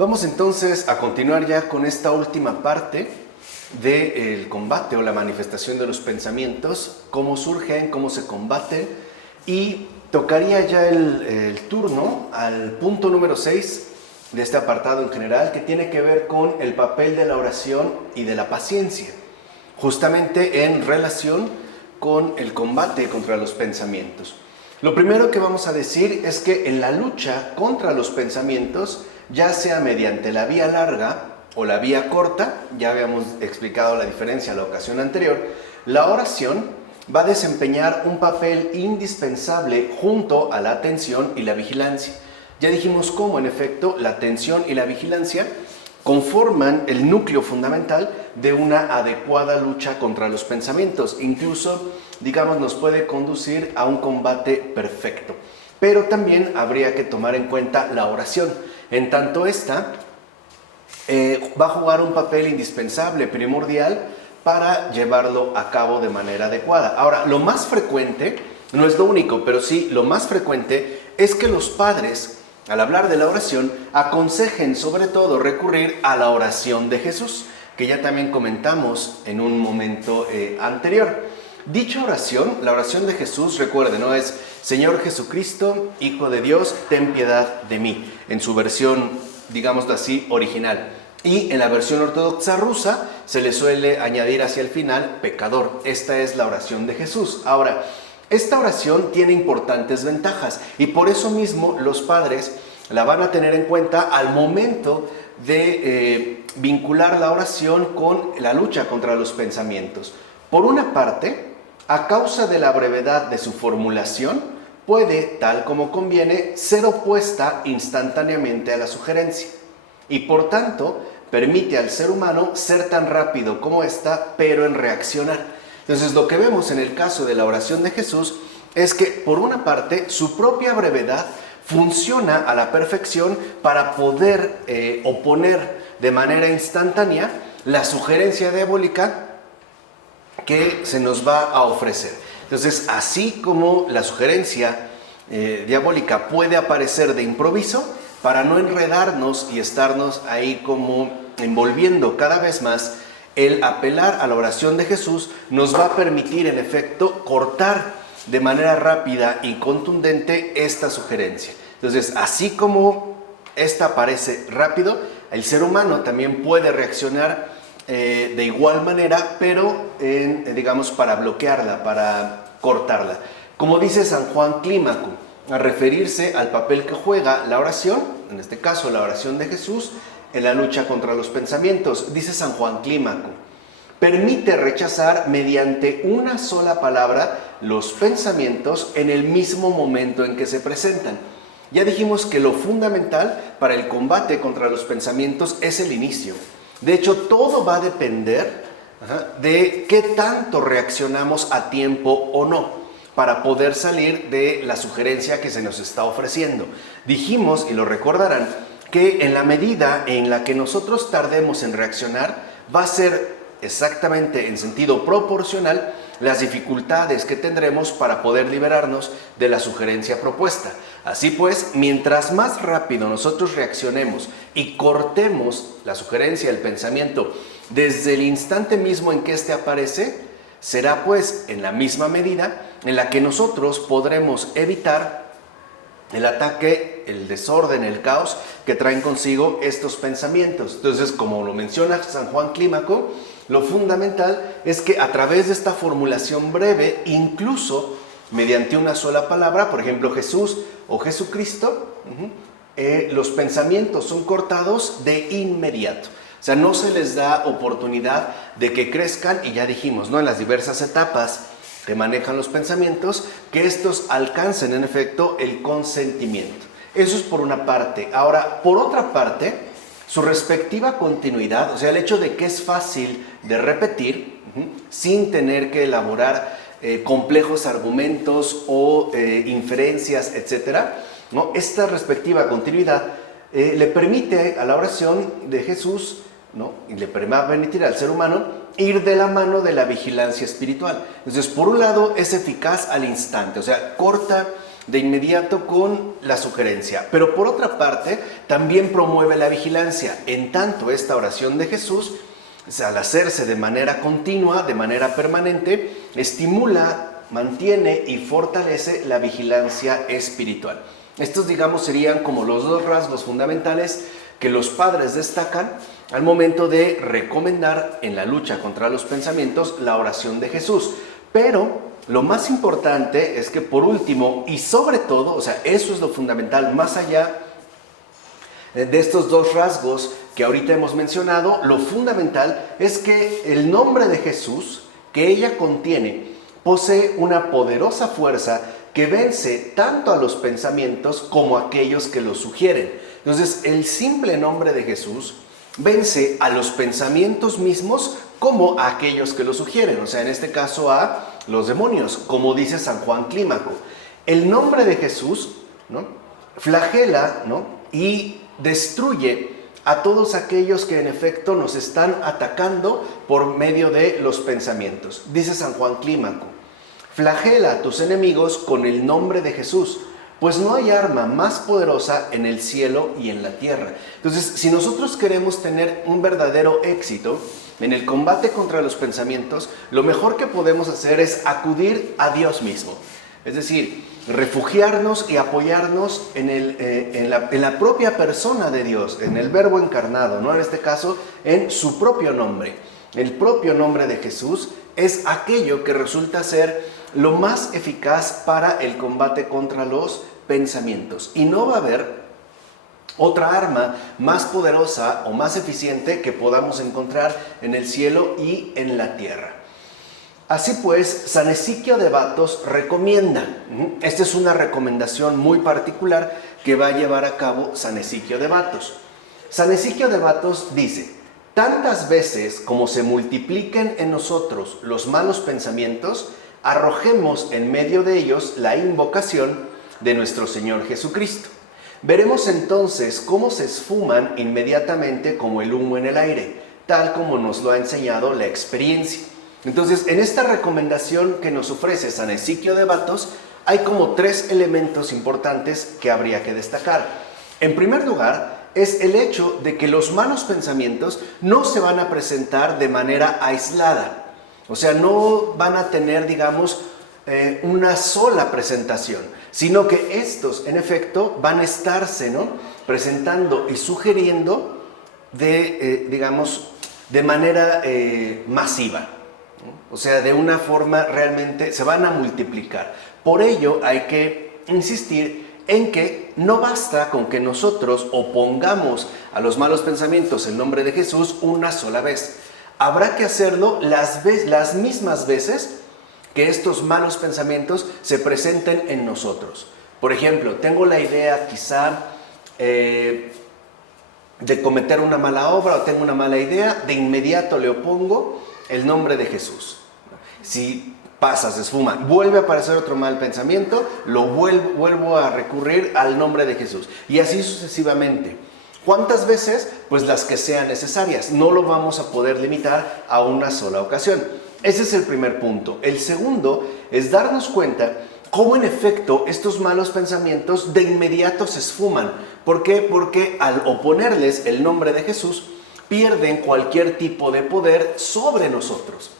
Vamos entonces a continuar ya con esta última parte del combate o la manifestación de los pensamientos, cómo surgen, cómo se combaten, y tocaría ya el turno al punto número 6 de este apartado en general, que tiene que ver con el papel de la oración y de la paciencia, justamente en relación con el combate contra los pensamientos. Lo primero que vamos a decir es que en la lucha contra los pensamientos, ya sea mediante la vía larga o la vía corta, ya habíamos explicado la diferencia en la ocasión anterior, la oración va a desempeñar un papel indispensable junto a la atención y la vigilancia. Ya dijimos cómo, en efecto, la atención y la vigilancia conforman el núcleo fundamental de una adecuada lucha contra los pensamientos. Incluso, digamos, nos puede conducir a un combate perfecto. Pero también habría que tomar en cuenta la oración. En tanto esta va a jugar un papel indispensable, primordial, para llevarlo a cabo de manera adecuada. Ahora, lo más frecuente, no es lo único, pero sí lo más frecuente, es que los padres, al hablar de la oración, aconsejen sobre todo recurrir a la oración de Jesús, que ya también comentamos en un momento anterior. Dicha oración, la oración de Jesús, recuerden, ¿no? Es Señor Jesucristo, Hijo de Dios, ten piedad de mí, en su versión, digámoslo así, original. Y en la versión ortodoxa rusa se le suele añadir hacia el final, pecador. Esta es la oración de Jesús. Ahora, esta oración tiene importantes ventajas y por eso mismo los padres la van a tener en cuenta al momento de vincular la oración con la lucha contra los pensamientos. Por una parte, a causa de la brevedad de su formulación, puede, tal como conviene, ser opuesta instantáneamente a la sugerencia y por tanto permite al ser humano ser tan rápido como ésta, pero en reaccionar. Entonces, lo que vemos en el caso de la oración de Jesús es que, por una parte, su propia brevedad funciona a la perfección para poder oponer de manera instantánea la sugerencia diabólica que se nos va a ofrecer. Entonces, así como la sugerencia diabólica puede aparecer de improviso, para no enredarnos y estarnos ahí como envolviendo cada vez más, el apelar a la oración de Jesús nos va a permitir, en efecto, cortar de manera rápida y contundente esta sugerencia. Entonces, así como esta aparece rápido, el ser humano también puede reaccionar de igual manera, pero digamos para bloquearla, para cortarla. Como dice San Juan Clímaco, a referirse al papel que juega la oración, en este caso la oración de Jesús, en la lucha contra los pensamientos, dice San Juan Clímaco: permite rechazar mediante una sola palabra los pensamientos en el mismo momento en que se presentan. Ya dijimos que lo fundamental para el combate contra los pensamientos es el inicio. De hecho, todo va a depender de qué tanto reaccionamos a tiempo o no para poder salir de la sugerencia que se nos está ofreciendo. Dijimos, y lo recordarán, que en la medida en la que nosotros tardemos en reaccionar, va a ser exactamente en sentido proporcional las dificultades que tendremos para poder liberarnos de la sugerencia propuesta. Así pues, mientras más rápido nosotros reaccionemos y cortemos la sugerencia, el pensamiento, desde el instante mismo en que éste aparece, será pues en la misma medida en la que nosotros podremos evitar el ataque, el desorden, el caos que traen consigo estos pensamientos. Entonces, como lo menciona San Juan Clímaco, lo fundamental es que a través de esta formulación breve, incluso mediante una sola palabra, por ejemplo Jesús o Jesucristo, los pensamientos son cortados de inmediato. O sea, no se les da oportunidad de que crezcan, y ya dijimos, ¿no?, en las diversas etapas que manejan los pensamientos, que estos alcancen en efecto el consentimiento. Eso es por una parte. Ahora, por otra parte, su respectiva continuidad, o sea, el hecho de que es fácil de repetir, sin tener que elaborar complejos argumentos o inferencias, etcétera, ¿no? Esta respectiva continuidad le permite a la oración de Jesús, ¿no?, y le va a permitir al ser humano ir de la mano de la vigilancia espiritual. Entonces, por un lado, es eficaz al instante, o sea, corta de inmediato con la sugerencia. Pero por otra parte, también promueve la vigilancia. En tanto, esta oración de Jesús, al hacerse de manera continua, de manera permanente, estimula, mantiene y fortalece la vigilancia espiritual. Estos, digamos, serían como los dos rasgos fundamentales que los padres destacan al momento de recomendar en la lucha contra los pensamientos la oración de Jesús. Pero lo más importante es que, por último y sobre todo, o sea, eso es lo fundamental, más allá de estos dos rasgos que ahorita hemos mencionado, lo fundamental es que el nombre de Jesús que ella contiene posee una poderosa fuerza que vence tanto a los pensamientos como a aquellos que los sugieren. Entonces, el simple nombre de Jesús vence a los pensamientos mismos como a aquellos que los sugieren, o sea, en este caso a los demonios, como dice San Juan Clímaco. El nombre de Jesús, ¿no?, flagela, ¿no?, y destruye a todos aquellos que en efecto nos están atacando por medio de los pensamientos. Dice San Juan Clímaco: flagela a tus enemigos con el nombre de Jesús, pues no hay arma más poderosa en el cielo y en la tierra. Entonces, si nosotros queremos tener un verdadero éxito en el combate contra los pensamientos, lo mejor que podemos hacer es acudir a Dios mismo. Es decir, refugiarnos y apoyarnos en la propia persona de Dios, en el Verbo encarnado, ¿no? En este caso, en su propio nombre. El propio nombre de Jesús es aquello que resulta ser lo más eficaz para el combate contra los pensamientos. Y no va a haber otra arma más poderosa o más eficiente que podamos encontrar en el cielo y en la tierra. Así pues, San Ezequiel de Batos recomienda, esta es una recomendación muy particular que va a llevar a cabo San Ezequiel de Batos. San Ezequiel de Batos dice: tantas veces como se multipliquen en nosotros los malos pensamientos, arrojemos en medio de ellos la invocación de nuestro Señor Jesucristo. Veremos entonces cómo se esfuman inmediatamente como el humo en el aire, tal como nos lo ha enseñado la experiencia. Entonces, en esta recomendación que nos ofrece San Ezequiel de Batos, hay como tres elementos importantes que habría que destacar. En primer lugar, es el hecho de que los malos pensamientos no se van a presentar de manera aislada. O sea, no van a tener, digamos, una sola presentación, sino que estos, en efecto, van a estarse, ¿no?, presentando y sugiriendo digamos, de manera masiva, ¿no? O sea, de una forma realmente se van a multiplicar. Por ello hay que insistir en que no basta con que nosotros opongamos a los malos pensamientos el nombre de Jesús una sola vez. Habrá que hacerlo las mismas veces que estos malos pensamientos se presenten en nosotros. Por ejemplo, tengo la idea quizá de cometer una mala obra, o tengo una mala idea, de inmediato le opongo el nombre de Jesús. Si pasa, se esfuma, vuelve a aparecer otro mal pensamiento, vuelvo a recurrir al nombre de Jesús. Y así sucesivamente. ¿Cuántas veces? Pues las que sean necesarias. No lo vamos a poder limitar a una sola ocasión. Ese es el primer punto. El segundo es darnos cuenta cómo en efecto estos malos pensamientos de inmediato se esfuman. ¿Por qué? Porque al oponerles el nombre de Jesús, pierden cualquier tipo de poder sobre nosotros.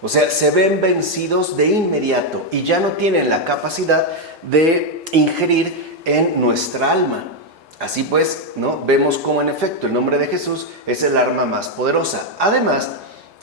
O sea, se ven vencidos de inmediato y ya no tienen la capacidad de ingerir en nuestra alma. Así pues, ¿no?, vemos cómo en efecto el nombre de Jesús es el arma más poderosa. Además,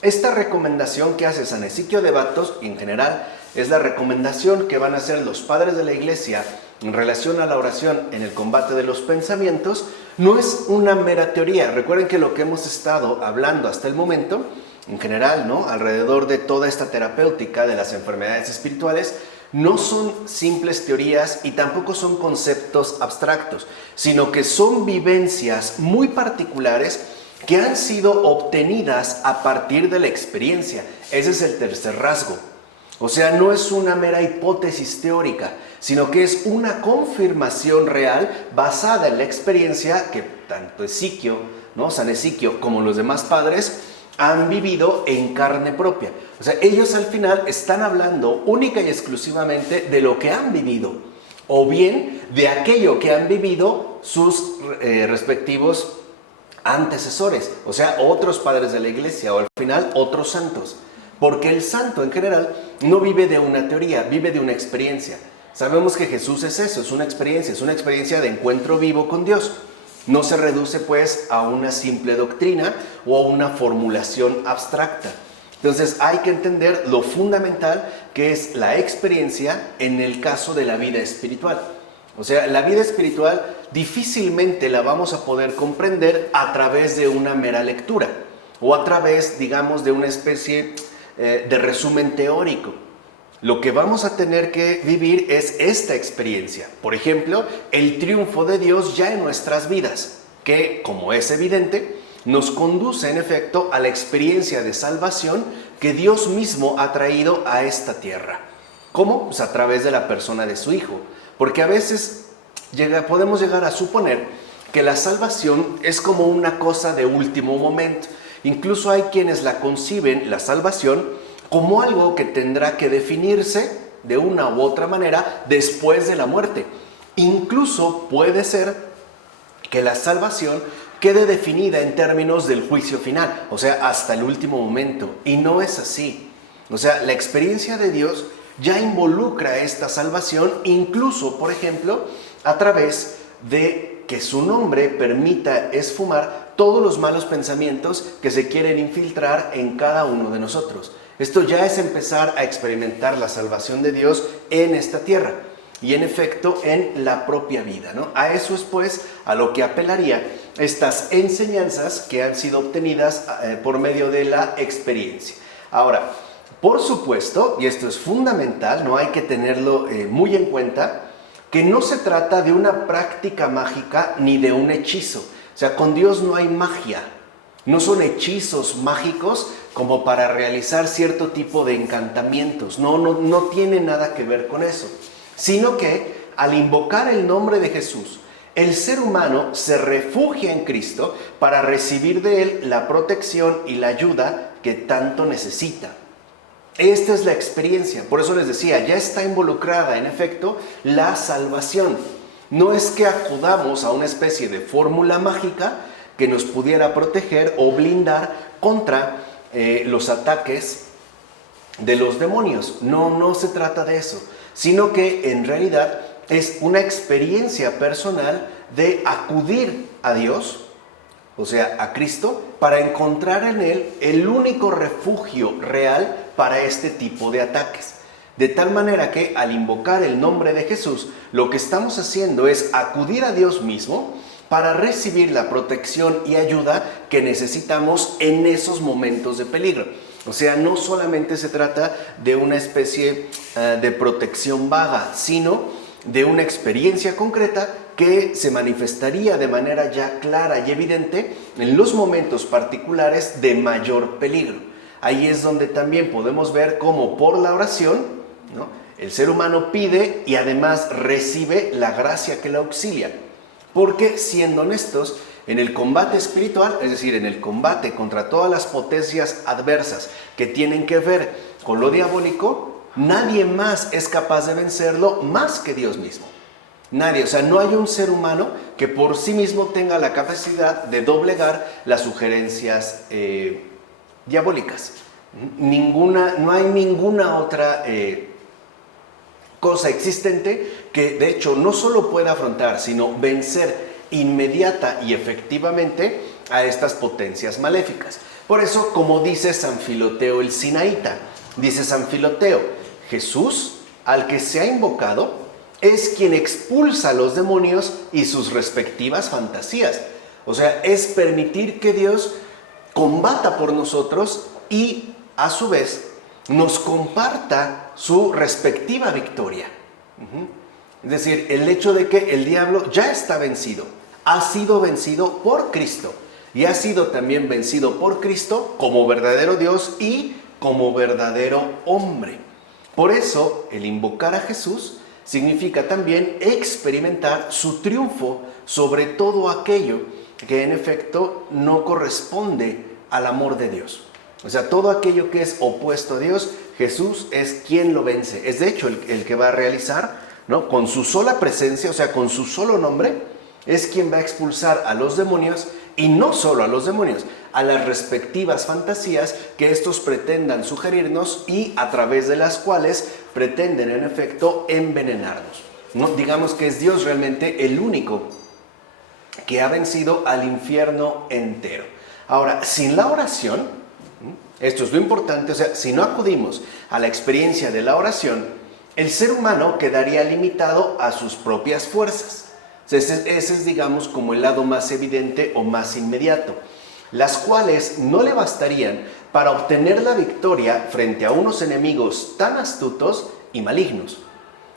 esta recomendación que hace San Ezequiel de Batos, en general, es la recomendación que van a hacer los padres de la Iglesia en relación a la oración en el combate de los pensamientos. No es una mera teoría. Recuerden que lo que hemos estado hablando hasta el momento, en general, ¿no?, alrededor de toda esta terapéutica de las enfermedades espirituales, no son simples teorías y tampoco son conceptos abstractos, sino que son vivencias muy particulares que han sido obtenidas a partir de la experiencia. Ese es el tercer rasgo. O sea, no es una mera hipótesis teórica, sino que es una confirmación real basada en la experiencia que tanto Ezequiel, ¿no?, San Ezequiel, como los demás padres han vivido en carne propia. O sea, ellos al final están hablando única y exclusivamente de lo que han vivido. o bien de aquello que han vivido sus respectivos antecesores, o sea, otros padres de la iglesia, o al final otros santos. Porque el santo en general no vive de una teoría, vive de una experiencia. Sabemos que Jesús es eso, es una experiencia de encuentro vivo con Dios. No se reduce pues a una simple doctrina o a una formulación abstracta. Entonces hay que entender lo fundamental que es la experiencia en el caso de la vida espiritual. O sea, la vida espiritual difícilmente la vamos a poder comprender a través de una mera lectura o a través, digamos, de una especie de resumen teórico. Lo que vamos a tener que vivir es esta experiencia. Por ejemplo, el triunfo de Dios ya en nuestras vidas, que, como es evidente, nos conduce en efecto a la experiencia de salvación que Dios mismo ha traído a esta tierra. ¿Cómo? Pues a través de la persona de su Hijo. Porque a veces podemos llegar a suponer que la salvación es como una cosa de último momento. Incluso hay quienes la conciben, la salvación, como algo que tendrá que definirse de una u otra manera después de la muerte. Incluso puede ser que la salvación quede definida en términos del juicio final, o sea, hasta el último momento. Y no es así. O sea, la experiencia de Dios ya involucra esta salvación, incluso, por ejemplo, a través de que su nombre permita esfumar todos los malos pensamientos que se quieren infiltrar en cada uno de nosotros. Esto ya es empezar a experimentar la salvación de Dios en esta tierra y en efecto en la propia vida, ¿no? A eso es pues a lo que apelaría estas enseñanzas que han sido obtenidas por medio de la experiencia. Ahora, por supuesto, y esto es fundamental, no hay que tenerlo muy en cuenta, que no se trata de una práctica mágica ni de un hechizo. O sea, con Dios no hay magia. No son hechizos mágicos como para realizar cierto tipo de encantamientos. No tiene nada que ver con eso. Sino que al invocar el nombre de Jesús, el ser humano se refugia en Cristo para recibir de Él la protección y la ayuda que tanto necesita. Esta es la experiencia, por eso les decía, ya está involucrada en efecto la salvación. No es que acudamos a una especie de fórmula mágica que nos pudiera proteger o blindar contra los ataques de los demonios. No se trata de eso, sino que en realidad es una experiencia personal de acudir a Dios, o sea, a Cristo, para encontrar en Él el único refugio real para este tipo de ataques. De tal manera que al invocar el nombre de Jesús, lo que estamos haciendo es acudir a Dios mismo para recibir la protección y ayuda que necesitamos en esos momentos de peligro. O sea, no solamente se trata de una especie de protección vaga, sino de una experiencia concreta que se manifestaría de manera ya clara y evidente en los momentos particulares de mayor peligro. Ahí es donde también podemos ver cómo por la oración, ¿no?, el ser humano pide y además recibe la gracia que la auxilia. Porque, siendo honestos, en el combate espiritual, es decir, en el combate contra todas las potencias adversas que tienen que ver con lo diabólico, nadie más es capaz de vencerlo más que Dios mismo. Nadie, o sea, no hay un ser humano que por sí mismo tenga la capacidad de doblegar las sugerencias diabólicas. No hay ninguna otra cosa existente que de hecho no solo pueda afrontar, sino vencer inmediata y efectivamente a estas potencias maléficas. Por eso, como dice San Filoteo el Sinaíta, dice San Filoteo, Jesús, al que se ha invocado, es quien expulsa a los demonios y sus respectivas fantasías. O sea, es permitir que Dios combata por nosotros y, a su vez, nos comparta su respectiva victoria. Es decir, el hecho de que el diablo ya está vencido, ha sido vencido por Cristo y ha sido también vencido por Cristo como verdadero Dios y como verdadero hombre. Por eso, el invocar a Jesús significa también experimentar su triunfo sobre todo aquello que en efecto no corresponde al amor de Dios. O sea, todo aquello que es opuesto a Dios, Jesús es quien lo vence. Es de hecho el que va a realizar ¿no? Con su sola presencia, o sea, con su solo nombre, es quien va a expulsar a los demonios, y no solo a los demonios, a las respectivas fantasías que estos pretendan sugerirnos y a través de las cuales pretenden en efecto envenenarnos, ¿no? Digamos que es Dios realmente el único que ha vencido al infierno entero. Ahora, sin la oración, esto es lo importante, o sea, si no acudimos a la experiencia de la oración, el ser humano quedaría limitado a sus propias fuerzas. Ese es, digamos, como el lado más evidente o más inmediato, las cuales no le bastarían para obtener la victoria frente a unos enemigos tan astutos y malignos.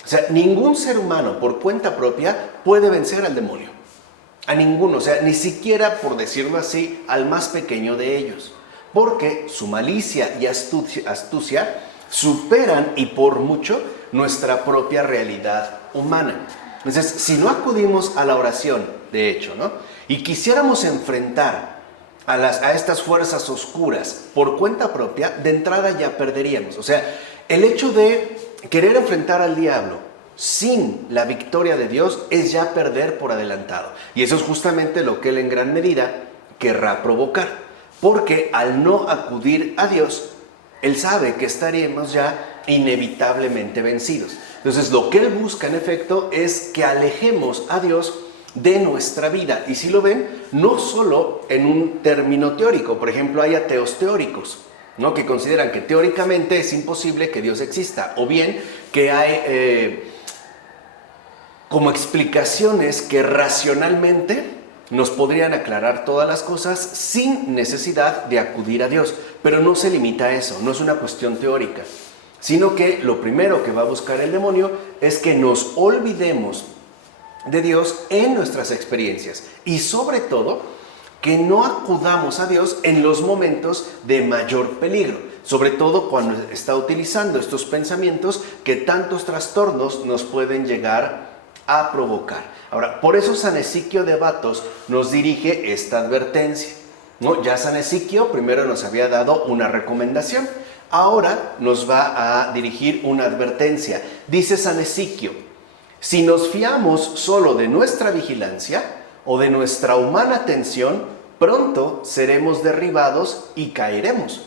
O sea, ningún ser humano por cuenta propia puede vencer al demonio. A ninguno, o sea, ni siquiera, por decirlo así, al más pequeño de ellos. Porque su malicia y astucia superan y por mucho nuestra propia realidad humana. Entonces, si no acudimos a la oración, de hecho, ¿no? Y quisiéramos enfrentar a estas fuerzas oscuras por cuenta propia, de entrada ya perderíamos. O sea, el hecho de querer enfrentar al diablo sin la victoria de Dios es ya perder por adelantado. Y eso es justamente lo que él en gran medida querrá provocar. Porque al no acudir a Dios, él sabe que estaríamos ya inevitablemente vencidos. Entonces, lo que él busca en efecto es que alejemos a Dios de nuestra vida. Y si lo ven, no solo en un término teórico. Por ejemplo, hay ateos teóricos, ¿no? Que consideran que teóricamente es imposible que Dios exista. O bien que hay como explicaciones que racionalmente nos podrían aclarar todas las cosas sin necesidad de acudir a Dios. Pero no se limita a eso, no es una cuestión teórica, sino que lo primero que va a buscar el demonio es que nos olvidemos de Dios en nuestras experiencias y sobre todo que no acudamos a Dios en los momentos de mayor peligro, sobre todo cuando está utilizando estos pensamientos que tantos trastornos nos pueden llegar a provocar. Ahora, por eso San Ezequiel de Batos nos dirige esta advertencia, ¿no? Ya San Ezequiel primero nos había dado una recomendación, ahora nos va a dirigir una advertencia. Dice San Ezequiel: si nos fiamos solo de nuestra vigilancia o de nuestra humana atención, pronto seremos derribados y caeremos.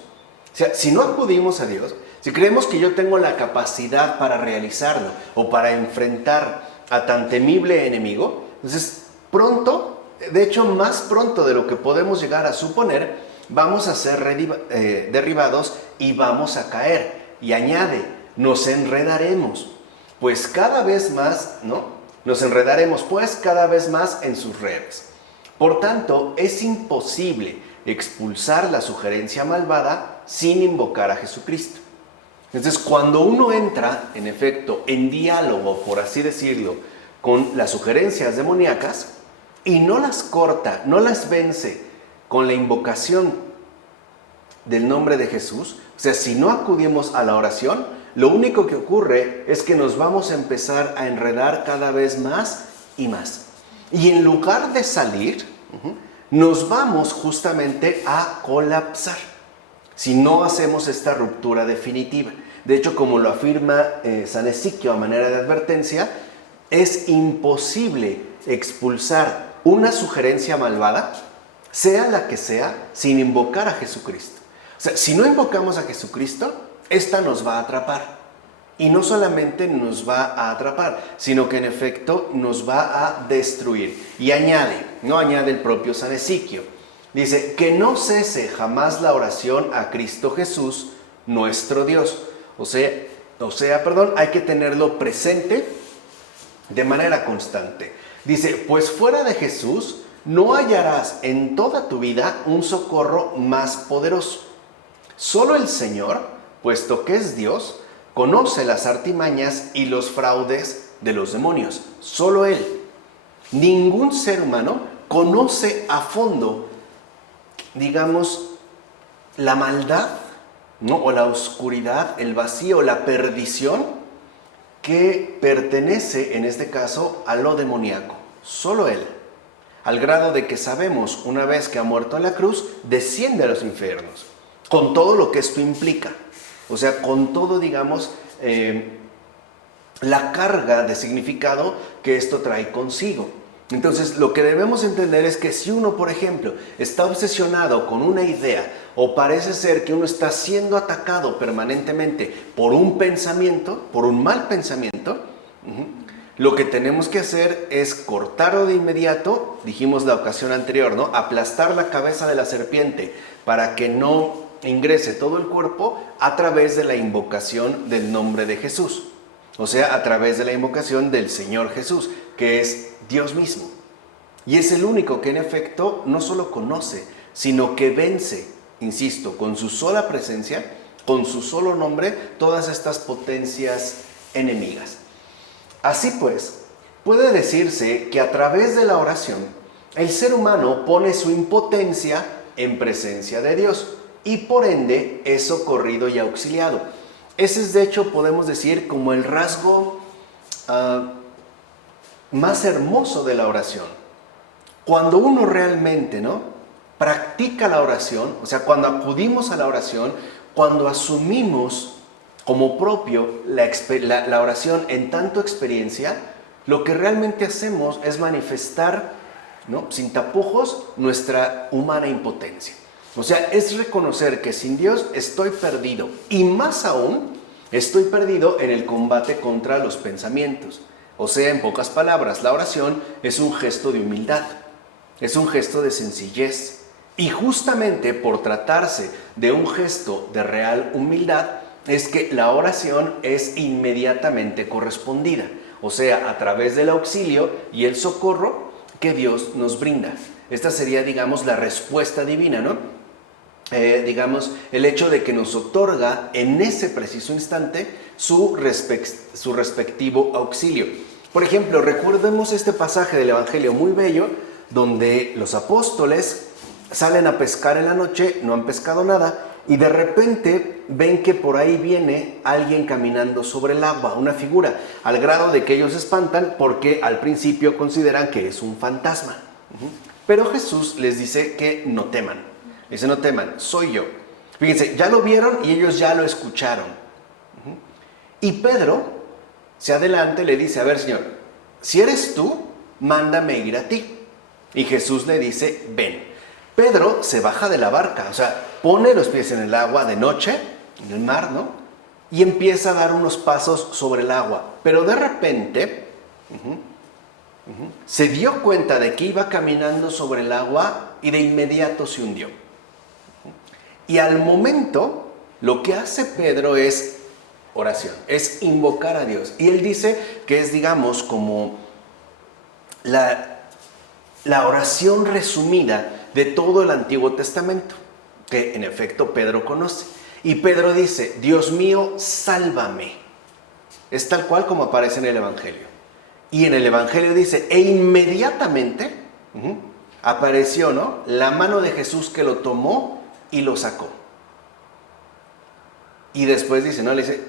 O sea, si no acudimos a Dios, si creemos que yo tengo la capacidad para realizarlo o para enfrentar a tan temible enemigo, entonces pronto, de hecho más pronto de lo que podemos llegar a suponer, vamos a ser derribados y vamos a caer. Y añade, nos enredaremos, pues cada vez más, ¿no? Nos enredaremos pues cada vez más en sus redes. Por tanto, es imposible expulsar la sugerencia malvada sin invocar a Jesucristo. Entonces, cuando uno entra, en efecto, en diálogo, por así decirlo, con las sugerencias demoníacas y no las corta, no las vence con la invocación del nombre de Jesús, o sea, si no acudimos a la oración, lo único que ocurre es que nos vamos a empezar a enredar cada vez más y más. Y en lugar de salir, nos vamos justamente a colapsar si no hacemos esta ruptura definitiva. De hecho, como lo afirma San Ezequiel a manera de advertencia, es imposible expulsar una sugerencia malvada, sea la que sea, sin invocar a Jesucristo. O sea, si no invocamos a Jesucristo, esta nos va a atrapar. Y no solamente nos va a atrapar, sino que en efecto nos va a destruir. Y añade el propio San Ezequiel, dice, que no cese jamás la oración a Cristo Jesús, nuestro Dios. O sea, hay que tenerlo presente de manera constante. Dice, pues fuera de Jesús no hallarás en toda tu vida un socorro más poderoso. Solo el Señor, puesto que es Dios, conoce las artimañas y los fraudes de los demonios. Solo Él. Ningún ser humano conoce a fondo, digamos, la maldad, ¿no? O la oscuridad, el vacío, la perdición que pertenece, en este caso, a lo demoníaco. Solo Él. Al grado de que sabemos, una vez que ha muerto en la cruz, desciende a los infiernos, con todo lo que esto implica. O sea, con todo, digamos, la carga de significado que esto trae consigo. Entonces, lo que debemos entender es que si uno, por ejemplo, está obsesionado con una idea o parece ser que uno está siendo atacado permanentemente por un pensamiento, por un mal pensamiento, lo que tenemos que hacer es cortarlo de inmediato, dijimos la ocasión anterior, ¿no? Aplastar la cabeza de la serpiente para que no ingrese todo el cuerpo a través de la invocación del nombre de Jesús. O sea, a través de la invocación del Señor Jesús, que es Dios mismo. Y es el único que en efecto no solo conoce, sino que vence, insisto, con su sola presencia, con su solo nombre, todas estas potencias enemigas. Así pues, puede decirse que a través de la oración, el ser humano pone su impotencia en presencia de Dios y por ende es socorrido y auxiliado. Ese es, de hecho, podemos decir, como el rasgo más hermoso de la oración. Cuando uno realmente, ¿no?, practica la oración, o sea, cuando acudimos a la oración, cuando asumimos como propio la oración en tanto experiencia, lo que realmente hacemos es manifestar, ¿no?, sin tapujos, nuestra humana impotencia. O sea, es reconocer que sin Dios estoy perdido, y más aún, estoy perdido en el combate contra los pensamientos. O sea, en pocas palabras, la oración es un gesto de humildad, es un gesto de sencillez. Y justamente por tratarse de un gesto de real humildad, es que la oración es inmediatamente correspondida. O sea, a través del auxilio y el socorro que Dios nos brinda. Esta sería, digamos, la respuesta divina, ¿no? Digamos, el hecho de que nos otorga en ese preciso instante su respectivo auxilio. Por ejemplo, recordemos este pasaje del Evangelio muy bello, donde los apóstoles salen a pescar en la noche, no han pescado nada, y de repente ven que por ahí viene alguien caminando sobre el agua, una figura, al grado de que ellos se espantan porque al principio consideran que es un fantasma. Pero Jesús les dice que no teman. Dice, no teman, soy yo. Fíjense, ya lo vieron y ellos ya lo escucharon. Y Pedro se adelanta y le dice, a ver, Señor, si eres tú, mándame ir a ti. Y Jesús le dice, ven. Pedro se baja de la barca, o sea, pone los pies en el agua de noche, en el mar, ¿no? Y empieza a dar unos pasos sobre el agua. Pero de repente, se dio cuenta de que iba caminando sobre el agua y de inmediato se hundió. Y al momento, lo que hace Pedro es oración, es invocar a Dios. Y él dice que es, digamos, como la oración resumida de todo el Antiguo Testamento, que en efecto Pedro conoce. Y Pedro dice, Dios mío, sálvame. Es tal cual como aparece en el Evangelio. Y en el Evangelio dice, e inmediatamente apareció, ¿no?, la mano de Jesús que lo tomó y lo sacó. Y después dice, ¿no?, le dice,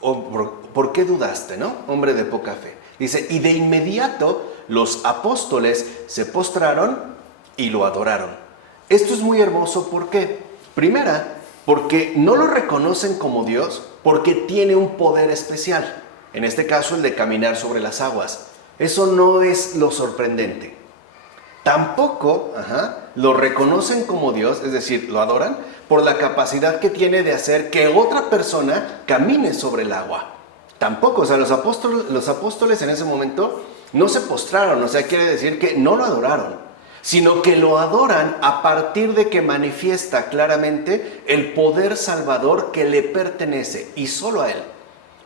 ¿por qué dudaste, no, hombre de poca fe? Dice, y de inmediato los apóstoles se postraron y lo adoraron. Esto es muy hermoso, ¿por qué? Primera, porque no lo reconocen como Dios, porque tiene un poder especial. En este caso, el de caminar sobre las aguas. Eso no es lo sorprendente. Tampoco lo reconocen como Dios, es decir, lo adoran por la capacidad que tiene de hacer que otra persona camine sobre el agua. Tampoco, o sea, los apóstoles en ese momento no se postraron, o sea, quiere decir que no lo adoraron, sino que lo adoran a partir de que manifiesta claramente el poder salvador que le pertenece y solo a él.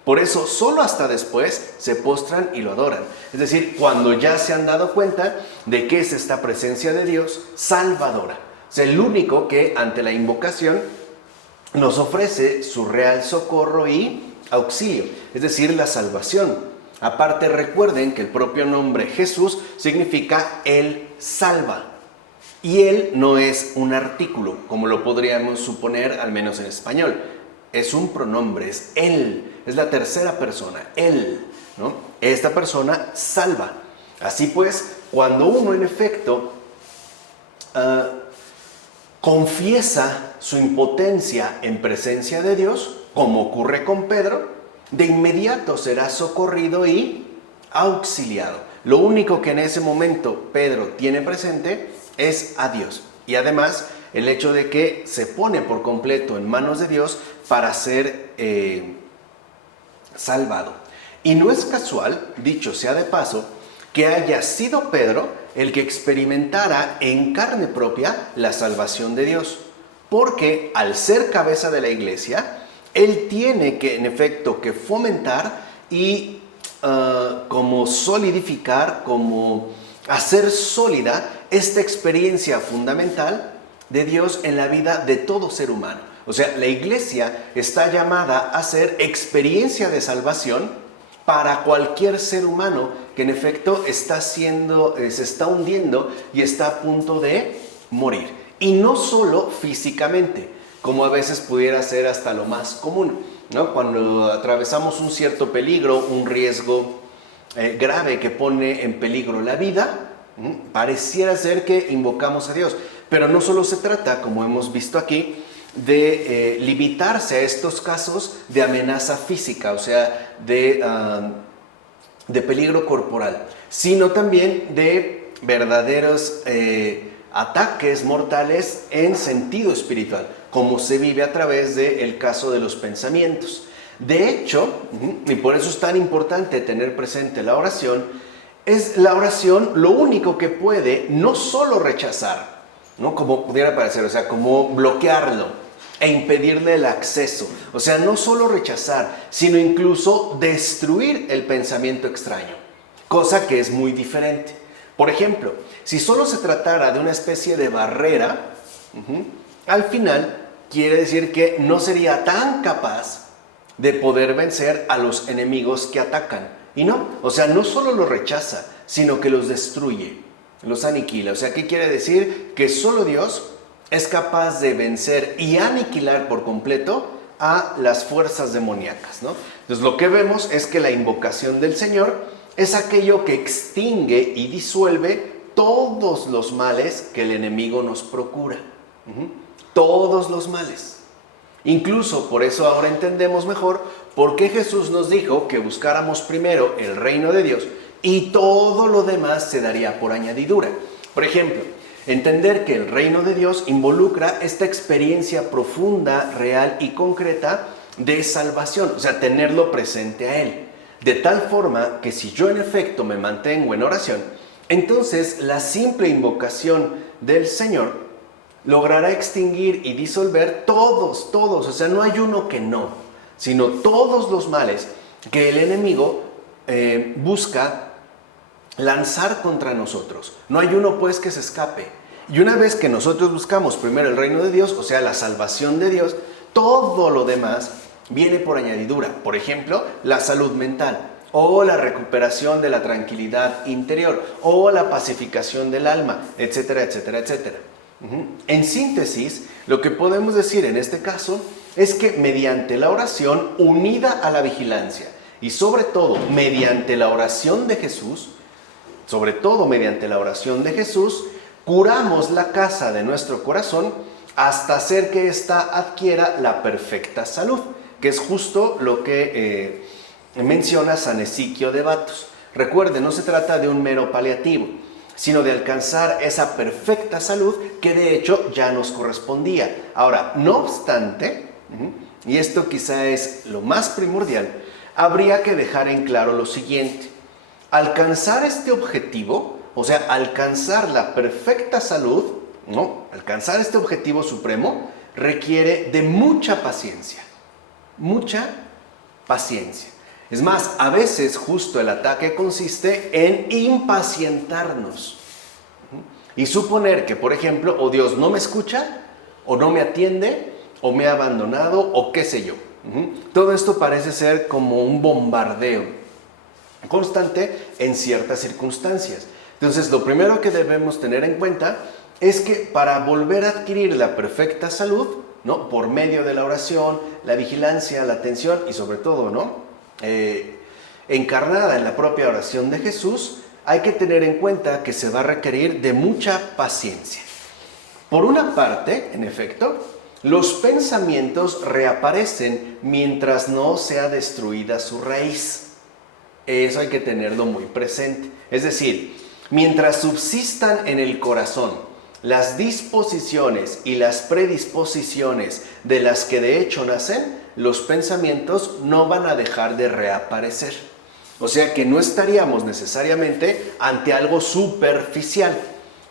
Por eso, solo hasta después se postran y lo adoran. Es decir, cuando ya se han dado cuenta de que es esta presencia de Dios salvadora. O sea, el único que ante la invocación nos ofrece su real socorro y auxilio. Es decir, la salvación. Aparte, recuerden que el propio nombre Jesús significa Él salva. Y Él no es un artículo, como lo podríamos suponer, al menos en español. Es un pronombre, es Él, es la tercera persona, Él, ¿no? Esta persona salva. Así pues, cuando uno en efecto confiesa su impotencia en presencia de Dios, como ocurre con Pedro, de inmediato será socorrido y auxiliado. Lo único que en ese momento Pedro tiene presente es a Dios. Y además el hecho de que se pone por completo en manos de Dios para ser salvado. Y no es casual, dicho sea de paso, que haya sido Pedro el que experimentara en carne propia la salvación de Dios. Porque al ser cabeza de la iglesia, él tiene que, en efecto, que fomentar y como solidificar, como hacer sólida esta experiencia fundamental de Dios en la vida de todo ser humano. O sea, la iglesia está llamada a ser experiencia de salvación para cualquier ser humano que en efecto se está hundiendo y está a punto de morir. Y no solo físicamente, como a veces pudiera ser hasta lo más común, ¿no? Cuando atravesamos un cierto peligro, un riesgo grave que pone en peligro la vida, pareciera ser que invocamos a Dios. Pero no solo se trata, como hemos visto aquí, de limitarse a estos casos de amenaza física, o sea, de peligro corporal, sino también de verdaderos ataques mortales en sentido espiritual, como se vive a través del caso de los pensamientos. De hecho, y por eso es tan importante tener presente la oración, es la oración lo único que puede no solo rechazar, ¿no? Como pudiera parecer, o sea, como bloquearlo e impedirle el acceso. O sea, no solo rechazar, sino incluso destruir el pensamiento extraño, cosa que es muy diferente. Por ejemplo, si solo se tratara de una especie de barrera, al final quiere decir que no sería tan capaz de poder vencer a los enemigos que atacan. Y no, o sea, no solo los rechaza, sino que los destruye, los aniquila. O sea, ¿qué quiere decir? Que solo Dios es capaz de vencer y aniquilar por completo a las fuerzas demoníacas, ¿no? Entonces, lo que vemos es que la invocación del Señor es aquello que extingue y disuelve todos los males que el enemigo nos procura. Todos los males. Incluso por eso ahora entendemos mejor por qué Jesús nos dijo que buscáramos primero el reino de Dios y todo lo demás se daría por añadidura. Por ejemplo, entender que el reino de Dios involucra esta experiencia profunda, real y concreta de salvación, o sea, tenerlo presente a Él. De tal forma que si yo en efecto me mantengo en oración, entonces la simple invocación del Señor logrará extinguir y disolver todos, o sea, no hay uno que no, sino todos los males que el enemigo busca lanzar contra nosotros. No hay uno pues que se escape. Y una vez que nosotros buscamos primero el reino de Dios, o sea, la salvación de Dios, todo lo demás viene por añadidura. Por ejemplo, la salud mental, o la recuperación de la tranquilidad interior, o la pacificación del alma, etcétera, etcétera, etcétera. En síntesis, lo que podemos decir en este caso es que mediante la oración unida a la vigilancia y sobre todo mediante la oración de Jesús, curamos la casa de nuestro corazón hasta hacer que ésta adquiera la perfecta salud, que es justo lo que menciona San Ezequiel de Batos. Recuerde, no se trata de un mero paliativo, sino de alcanzar esa perfecta salud que de hecho ya nos correspondía. Ahora, no obstante, y esto quizá es lo más primordial, habría que dejar en claro lo siguiente: alcanzar este objetivo, o sea, alcanzar la perfecta salud, ¿no? Alcanzar este objetivo supremo requiere de mucha paciencia, mucha paciencia. Es más, a veces justo el ataque consiste en impacientarnos y suponer que, por ejemplo, o Dios no me escucha, o no me atiende, o me ha abandonado, o qué sé yo. Todo esto parece ser como un bombardeo constante en ciertas circunstancias. Entonces, lo primero que debemos tener en cuenta es que para volver a adquirir la perfecta salud, ¿no? Por medio de la oración, la vigilancia, la atención y sobre todo, ¿no? Encarnada en la propia oración de Jesús, hay que tener en cuenta que se va a requerir de mucha paciencia. Por una parte, en efecto, los pensamientos reaparecen mientras no sea destruida su raíz. Eso hay que tenerlo muy presente. Es decir, mientras subsistan en el corazón las disposiciones y las predisposiciones de las que de hecho nacen, los pensamientos no van a dejar de reaparecer. O sea que no estaríamos necesariamente ante algo superficial,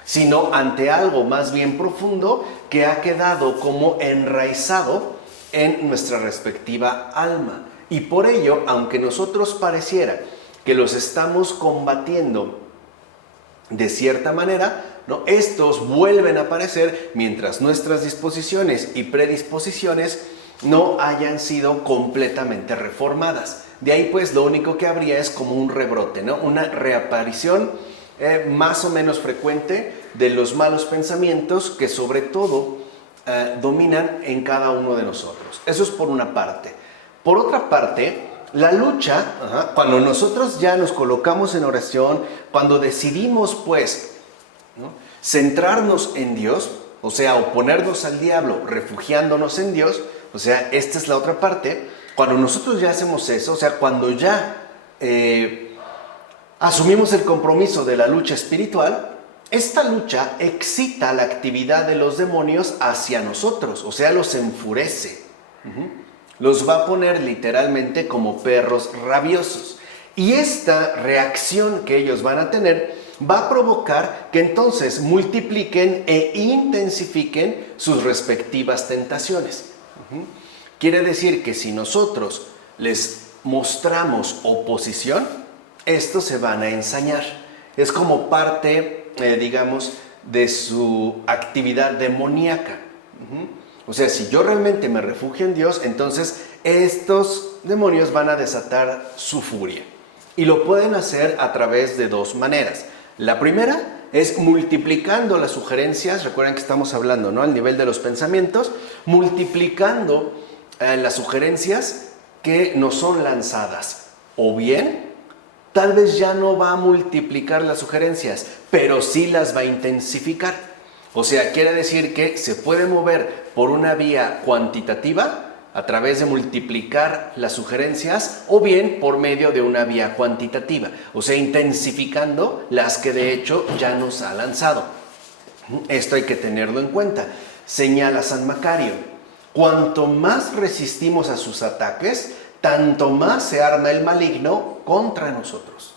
sino ante algo más bien profundo que ha quedado como enraizado en nuestra respectiva alma. Y por ello, aunque nosotros pareciera que los estamos combatiendo de cierta manera, ¿no?, estos vuelven a aparecer mientras nuestras disposiciones y predisposiciones no hayan sido completamente reformadas. De ahí pues lo único que habría es como un rebrote, ¿no?, una reaparición más o menos frecuente de los malos pensamientos que sobre todo dominan en cada uno de nosotros. Eso es por una parte. Por otra parte, la lucha, cuando nosotros ya nos colocamos en oración, cuando decidimos pues, ¿no?, centrarnos en Dios, o sea, oponernos al diablo, refugiándonos en Dios, o sea, esta es la otra parte. Cuando nosotros ya hacemos eso, o sea, cuando ya asumimos el compromiso de la lucha espiritual, esta lucha excita la actividad de los demonios hacia nosotros, o sea, los enfurece. Los va a poner literalmente como perros rabiosos. Y esta reacción que ellos van a tener va a provocar que entonces multipliquen e intensifiquen sus respectivas tentaciones. Quiere decir que si nosotros les mostramos oposición, estos se van a ensañar. Es como parte, digamos, de su actividad demoníaca. O sea, si yo realmente me refugio en Dios, entonces estos demonios van a desatar su furia. Y lo pueden hacer a través de dos maneras. La primera es multiplicando las sugerencias. Recuerden que estamos hablando, ¿no?, al nivel de los pensamientos, multiplicando las sugerencias que nos son lanzadas. O bien, tal vez ya no va a multiplicar las sugerencias, pero sí las va a intensificar. O sea, quiere decir que se puede mover por una vía cuantitativa a través de multiplicar las sugerencias, o bien por medio de una vía cuantitativa, o sea, intensificando las que de hecho ya nos ha lanzado. Esto hay que tenerlo en cuenta. Señala San Macario: cuanto más resistimos a sus ataques, tanto más se arma el maligno contra nosotros.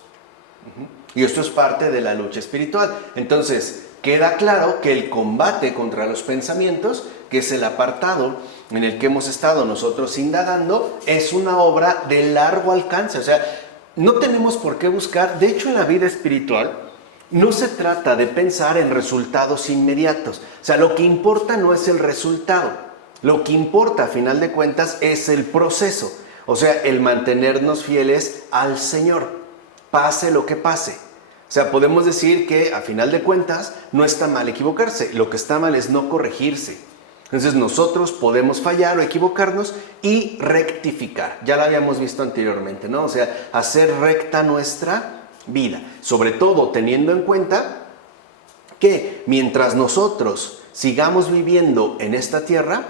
Y esto es parte de la lucha espiritual. Entonces, queda claro que el combate contra los pensamientos, que es el apartado en el que hemos estado nosotros indagando, es una obra de largo alcance. O sea, no tenemos por qué buscar. De hecho, en la vida espiritual no se trata de pensar en resultados inmediatos. O sea, lo que importa no es el resultado. Lo que importa, a final de cuentas, es el proceso. O sea, el mantenernos fieles al Señor, pase lo que pase. O sea, podemos decir que, a final de cuentas, no está mal equivocarse. Lo que está mal es no corregirse. Entonces nosotros podemos fallar o equivocarnos y rectificar. Ya lo habíamos visto anteriormente, ¿no? O sea, hacer recta nuestra vida. Sobre todo teniendo en cuenta que mientras nosotros sigamos viviendo en esta tierra,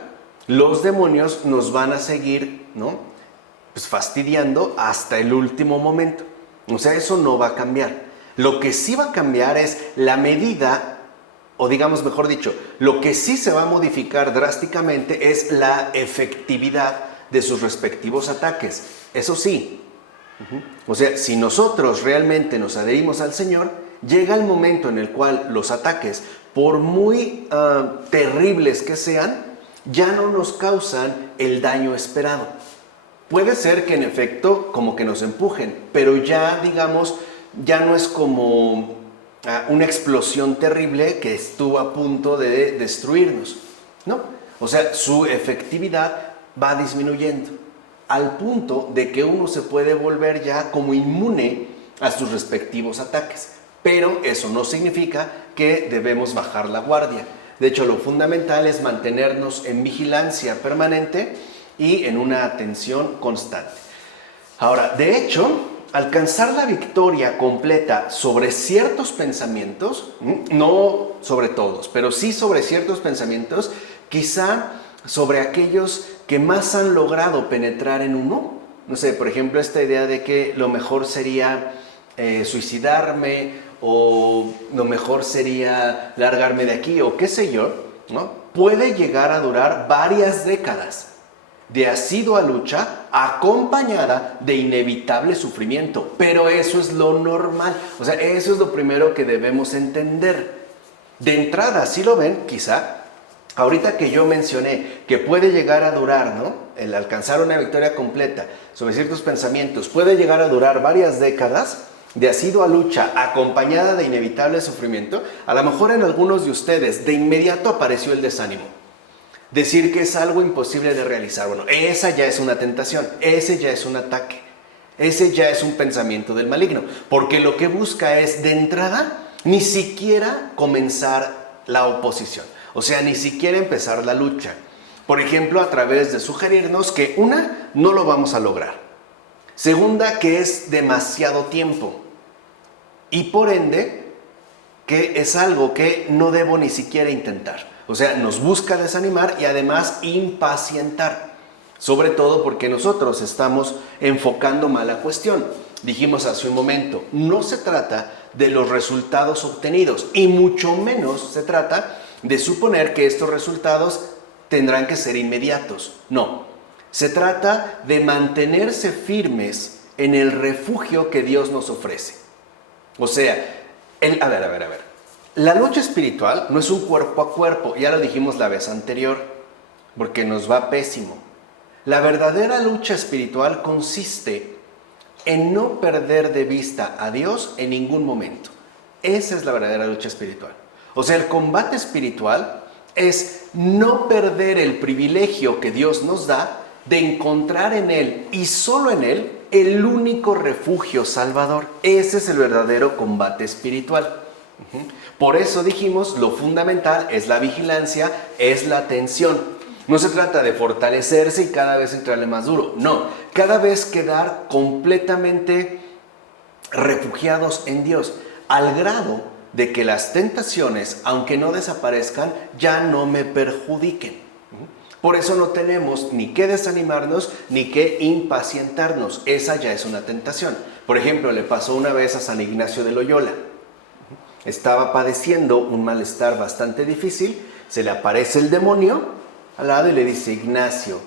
los demonios nos van a seguir, ¿no?, pues fastidiando hasta el último momento. O sea, eso no va a cambiar. Lo que sí va a cambiar es la medida, o digamos, mejor dicho, lo que sí se va a modificar drásticamente es la efectividad de sus respectivos ataques. Eso sí. O sea, si nosotros realmente nos adherimos al Señor, llega el momento en el cual los ataques, por muy terribles que sean, ya no nos causan el daño esperado. Puede ser que en efecto como que nos empujen, pero ya, digamos, ya no es como una explosión terrible que estuvo a punto de destruirnos, ¿no? O sea, su efectividad va disminuyendo al punto de que uno se puede volver ya como inmune a sus respectivos ataques. Pero eso no significa que debemos bajar la guardia. De hecho, lo fundamental es mantenernos en vigilancia permanente y en una atención constante. Ahora, de hecho, alcanzar la victoria completa sobre ciertos pensamientos, no sobre todos, pero sí sobre ciertos pensamientos, quizá sobre aquellos que más han logrado penetrar en uno. No sé, por ejemplo, esta idea de que lo mejor sería suicidarme, o lo mejor sería largarme de aquí, o qué sé yo, ¿no? Puede llegar a durar varias décadas de asidua lucha acompañada de inevitable sufrimiento. Pero eso es lo normal. O sea, eso es lo primero que debemos entender. De entrada, si lo ven, quizá, ahorita que yo mencioné que puede llegar a durar, ¿no? El alcanzar una victoria completa sobre ciertos pensamientos puede llegar a durar varias décadas de asidua lucha acompañada de inevitable sufrimiento. A lo mejor en algunos de ustedes de inmediato apareció el desánimo. Decir que es algo imposible de realizar. Bueno, esa ya es una tentación, ese ya es un ataque, ese ya es un pensamiento del maligno, porque lo que busca es, de entrada, ni siquiera comenzar la oposición, o sea, ni siquiera empezar la lucha. Por ejemplo, a través de sugerirnos que, una, no lo vamos a lograr. Segunda, que es demasiado tiempo. Y por ende, que es algo que no debo ni siquiera intentar. O sea, nos busca desanimar y además impacientar. Sobre todo porque nosotros estamos enfocando mal la cuestión. Dijimos hace un momento, no se trata de los resultados obtenidos y mucho menos se trata de suponer que estos resultados tendrán que ser inmediatos. No, se trata de mantenerse firmes en el refugio que Dios nos ofrece. O sea, a ver. La lucha espiritual no es un cuerpo a cuerpo, ya lo dijimos la vez anterior, porque nos va pésimo. La verdadera lucha espiritual consiste en no perder de vista a Dios en ningún momento. Esa es la verdadera lucha espiritual. O sea, el combate espiritual es no perder el privilegio que Dios nos da de encontrar en Él y solo en Él el único refugio salvador. Ese es el verdadero combate espiritual. Por eso dijimos, lo fundamental es la vigilancia, es la atención. No se trata de fortalecerse y cada vez entrarle más duro. No, cada vez quedar completamente refugiados en Dios, al grado de que las tentaciones, aunque no desaparezcan, ya no me perjudiquen. Por eso no tenemos ni que desanimarnos ni que impacientarnos. Esa ya es una tentación. Por ejemplo, le pasó una vez a San Ignacio de Loyola. Estaba padeciendo un malestar bastante difícil, se le aparece el demonio al lado y le dice: Ignacio,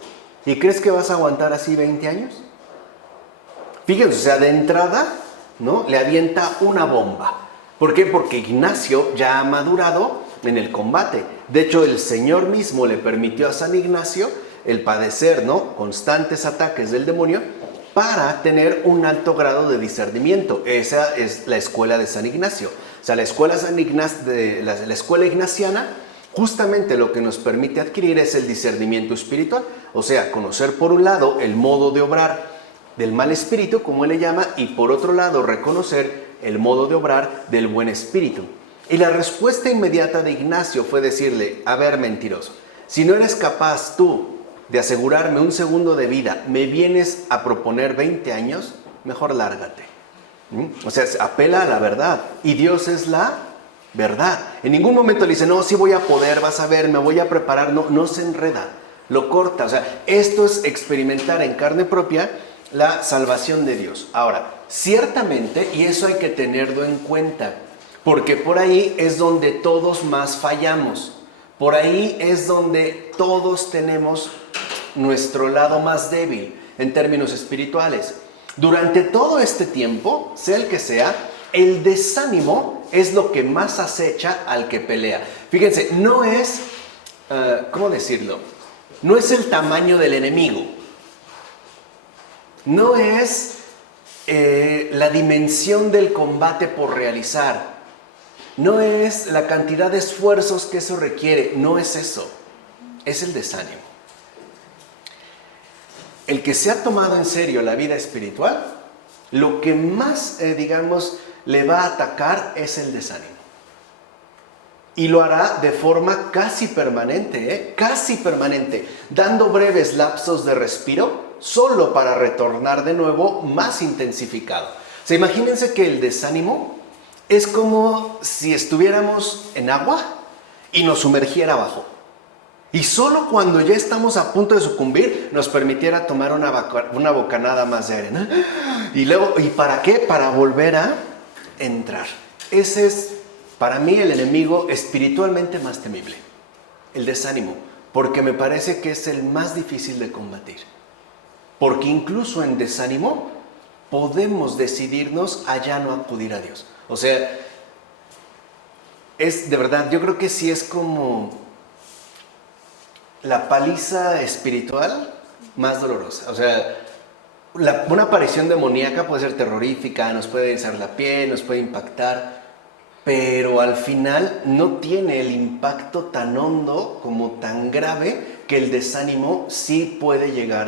¿y crees que vas a aguantar así 20 años? Fíjense, o sea, de entrada, ¿no?, le avienta una bomba. ¿Por qué? Porque Ignacio ya ha madurado en el combate. De hecho, el Señor mismo le permitió a San Ignacio el padecer, ¿no?, constantes ataques del demonio para tener un alto grado de discernimiento. Esa es la escuela de San Ignacio. O sea, la escuela ignaciana, justamente lo que nos permite adquirir es el discernimiento espiritual. O sea, conocer por un lado el modo de obrar del mal espíritu, como él le llama, y por otro lado reconocer el modo de obrar del buen espíritu. Y la respuesta inmediata de Ignacio fue decirle: a ver, mentiroso, si no eres capaz tú de asegurarme un segundo de vida, ¿me vienes a proponer 20 años? Mejor lárgate. O sea, apela a la verdad. Y Dios es la verdad. En ningún momento le dice: no, sí voy a poder, vas a ver, me voy a preparar. No, no se enreda, lo corta. O sea, esto es experimentar en carne propia la salvación de Dios. Ahora, ciertamente, y eso hay que tenerlo en cuenta, porque por ahí es donde todos más fallamos. Por ahí es donde todos tenemos nuestro lado más débil en términos espirituales. Durante todo este tiempo, sea el que sea, el desánimo es lo que más acecha al que pelea. Fíjense, no es, ¿cómo decirlo? No es el tamaño del enemigo. No es la dimensión del combate por realizar. No es la cantidad de esfuerzos que eso requiere. No es eso. Es el desánimo. El que se ha tomado en serio la vida espiritual, lo que más, le va a atacar es el desánimo. Y lo hará de forma casi permanente, casi permanente, dando breves lapsos de respiro, solo para retornar de nuevo más intensificado. O sea, imagínense que el desánimo es como si estuviéramos en agua y nos sumergiera abajo. Y solo cuando ya estamos a punto de sucumbir nos permitiera tomar una bocanada más de aire, ¿no? Y luego, ¿y para qué? Para volver a entrar. Ese es, para mí, el enemigo espiritualmente más temible, el desánimo, porque me parece que es el más difícil de combatir. Porque incluso en desánimo podemos decidirnos a ya no acudir a Dios. O sea, es de verdad, yo creo que sí es como la paliza espiritual más dolorosa. O sea, una aparición demoníaca puede ser terrorífica, nos puede erizar la piel, nos puede impactar, pero al final no tiene el impacto tan hondo como tan grave que el desánimo sí puede llegar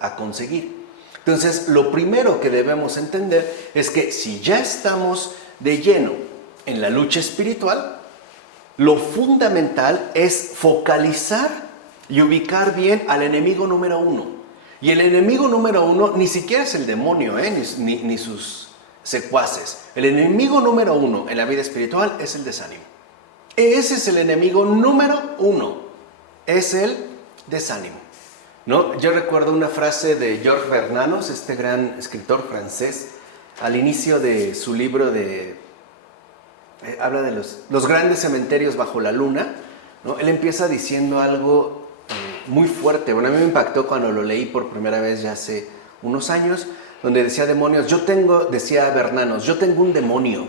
a conseguir. Entonces, lo primero que debemos entender es que si ya estamos de lleno en la lucha espiritual, lo fundamental es focalizar y ubicar bien al enemigo número uno. Y el enemigo número uno ni siquiera es el demonio, ni sus secuaces. El enemigo número uno en la vida espiritual es el desánimo. Ese es el enemigo número uno, es el desánimo, ¿no? Yo recuerdo una frase de Georges Bernanos, este gran escritor francés, al inicio de su libro habla de los grandes cementerios bajo la luna, ¿no? Él empieza diciendo algo muy fuerte. Bueno, a mí me impactó cuando lo leí por primera vez ya hace unos años, donde decía demonios, decía Bernanos, yo tengo un demonio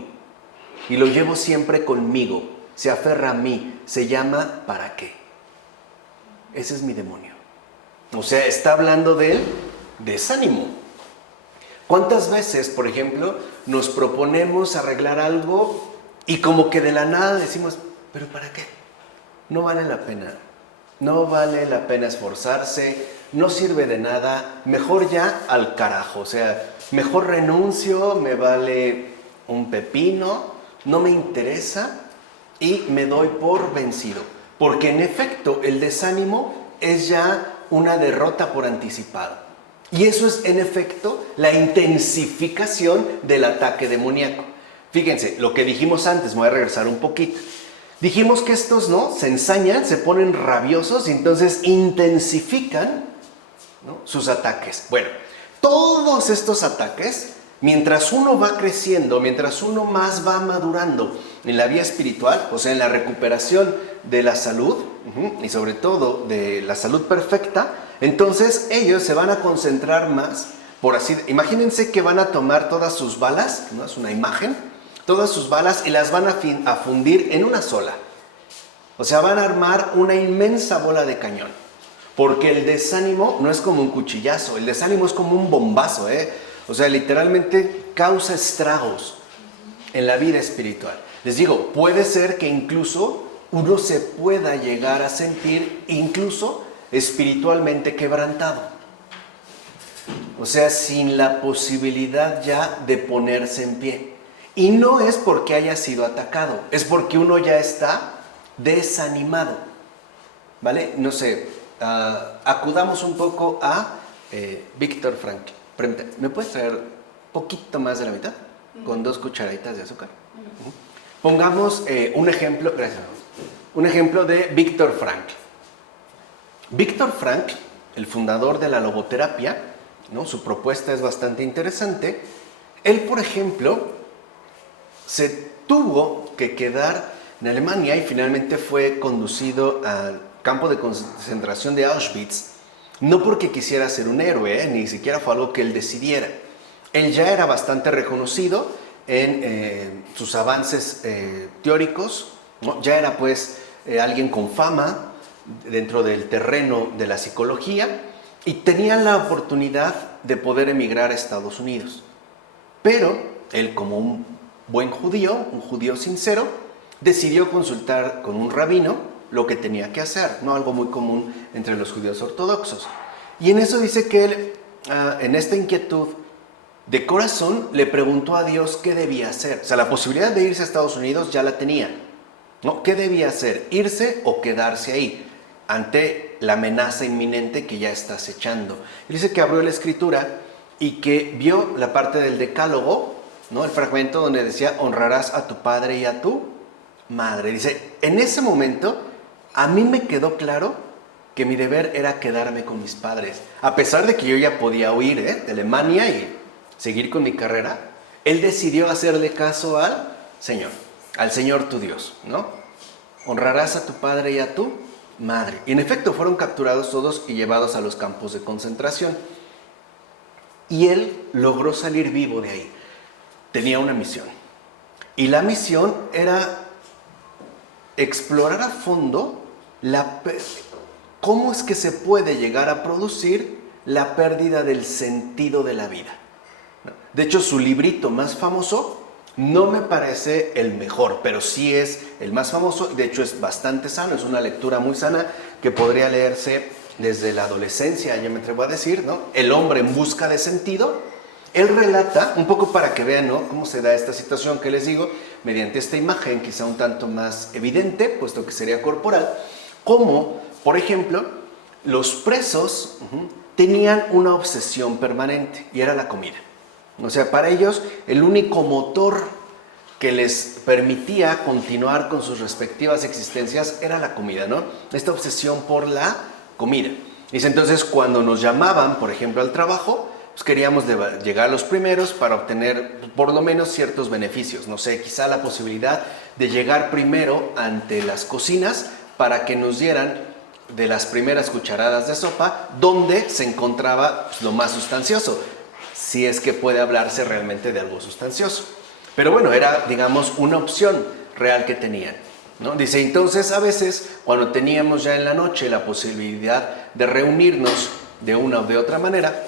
y lo llevo siempre conmigo, se aferra a mí, se llama ¿para qué? Ese es mi demonio. O sea, está hablando del desánimo. ¿Cuántas veces, por ejemplo, nos proponemos arreglar algo y como que de la nada decimos, ¿pero para qué? No vale la pena. No vale la pena esforzarse, no sirve de nada, mejor ya al carajo. O sea, mejor renuncio, me vale un pepino, no me interesa y me doy por vencido. Porque en efecto, el desánimo es ya una derrota por anticipado. Y eso es en efecto la intensificación del ataque demoníaco. Fíjense, lo que dijimos antes, me voy a regresar un poquito. Dijimos que estos, ¿no?, se ensañan, se ponen rabiosos y entonces intensifican, ¿no?, sus ataques. Bueno, todos estos ataques, mientras uno va creciendo, mientras uno más va madurando en la vía espiritual, o sea, en la recuperación de la salud, y sobre todo de la salud perfecta, entonces ellos se van a concentrar más, imagínense que van a tomar todas sus balas, ¿no?, es una imagen, todas sus balas y las van a fundir en una sola. O sea, van a armar una inmensa bola de cañón. Porque el desánimo no es como un cuchillazo, el desánimo es como un bombazo, O sea, literalmente causa estragos en la vida espiritual. Les digo, puede ser que incluso uno se pueda llegar a sentir incluso espiritualmente quebrantado. O sea, sin la posibilidad ya de ponerse en pie. Y no es porque haya sido atacado, es porque uno ya está desanimado, ¿vale? No sé, acudamos un poco a Víctor Frankl. ¿Me puedes traer un poquito más de la mitad? Con 2 cucharaditas de azúcar. Pongamos un ejemplo, gracias, un ejemplo de Víctor Frankl. Víctor Frankl, el fundador de la logoterapia, ¿no?, su propuesta es bastante interesante. Él, por ejemplo, se tuvo que quedar en Alemania y finalmente fue conducido al campo de concentración de Auschwitz, no porque quisiera ser un héroe, ni siquiera fue algo que él decidiera. Él ya era bastante reconocido en sus avances teóricos, ¿no? Ya era pues alguien con fama dentro del terreno de la psicología y tenía la oportunidad de poder emigrar a Estados Unidos. Pero él, como un buen judío, un judío sincero, decidió consultar con un rabino lo que tenía que hacer, no algo muy común entre los judíos ortodoxos. Y en eso dice que él, en esta inquietud de corazón, le preguntó a Dios qué debía hacer. O sea, la posibilidad de irse a Estados Unidos ya la tenía, ¿no? ¿Qué debía hacer? ¿Irse o quedarse ahí ante la amenaza inminente que ya está acechando? Él dice que abrió la escritura y que vio la parte del decálogo, ¿no?, el fragmento donde decía honrarás a tu padre y a tu madre. Dice, en ese momento a mí me quedó claro que mi deber era quedarme con mis padres. A pesar de que yo ya podía huir de Alemania y seguir con mi carrera, él decidió hacerle caso al Señor tu Dios, ¿no? Honrarás a tu padre y a tu madre. Y en efecto fueron capturados todos y llevados a los campos de concentración. Y él logró salir vivo de ahí. Tenía una misión. Y la misión era explorar a fondo cómo es que se puede llegar a producir la pérdida del sentido de la vida. De hecho, su librito más famoso no me parece el mejor, pero sí es el más famoso. De hecho, es bastante sano, es una lectura muy sana que podría leerse desde la adolescencia, ya me atrevo a decir, ¿no? El hombre en busca de sentido. Él relata, un poco para que vean, ¿no?, cómo se da esta situación que les digo, mediante esta imagen quizá un tanto más evidente, puesto que sería corporal, cómo, por ejemplo, los presos tenían una obsesión permanente y era la comida. O sea, para ellos el único motor que les permitía continuar con sus respectivas existencias era la comida, ¿no? Esta obsesión por la comida. Dice, entonces, cuando nos llamaban, por ejemplo, al trabajo, pues queríamos llegar a los primeros para obtener por lo menos ciertos beneficios. No sé, quizá la posibilidad de llegar primero ante las cocinas para que nos dieran de las primeras cucharadas de sopa donde se encontraba lo más sustancioso, si es que puede hablarse realmente de algo sustancioso. Pero bueno, era, digamos, una opción real que tenían, ¿no? Dice, entonces a veces cuando teníamos ya en la noche la posibilidad de reunirnos de una o de otra manera,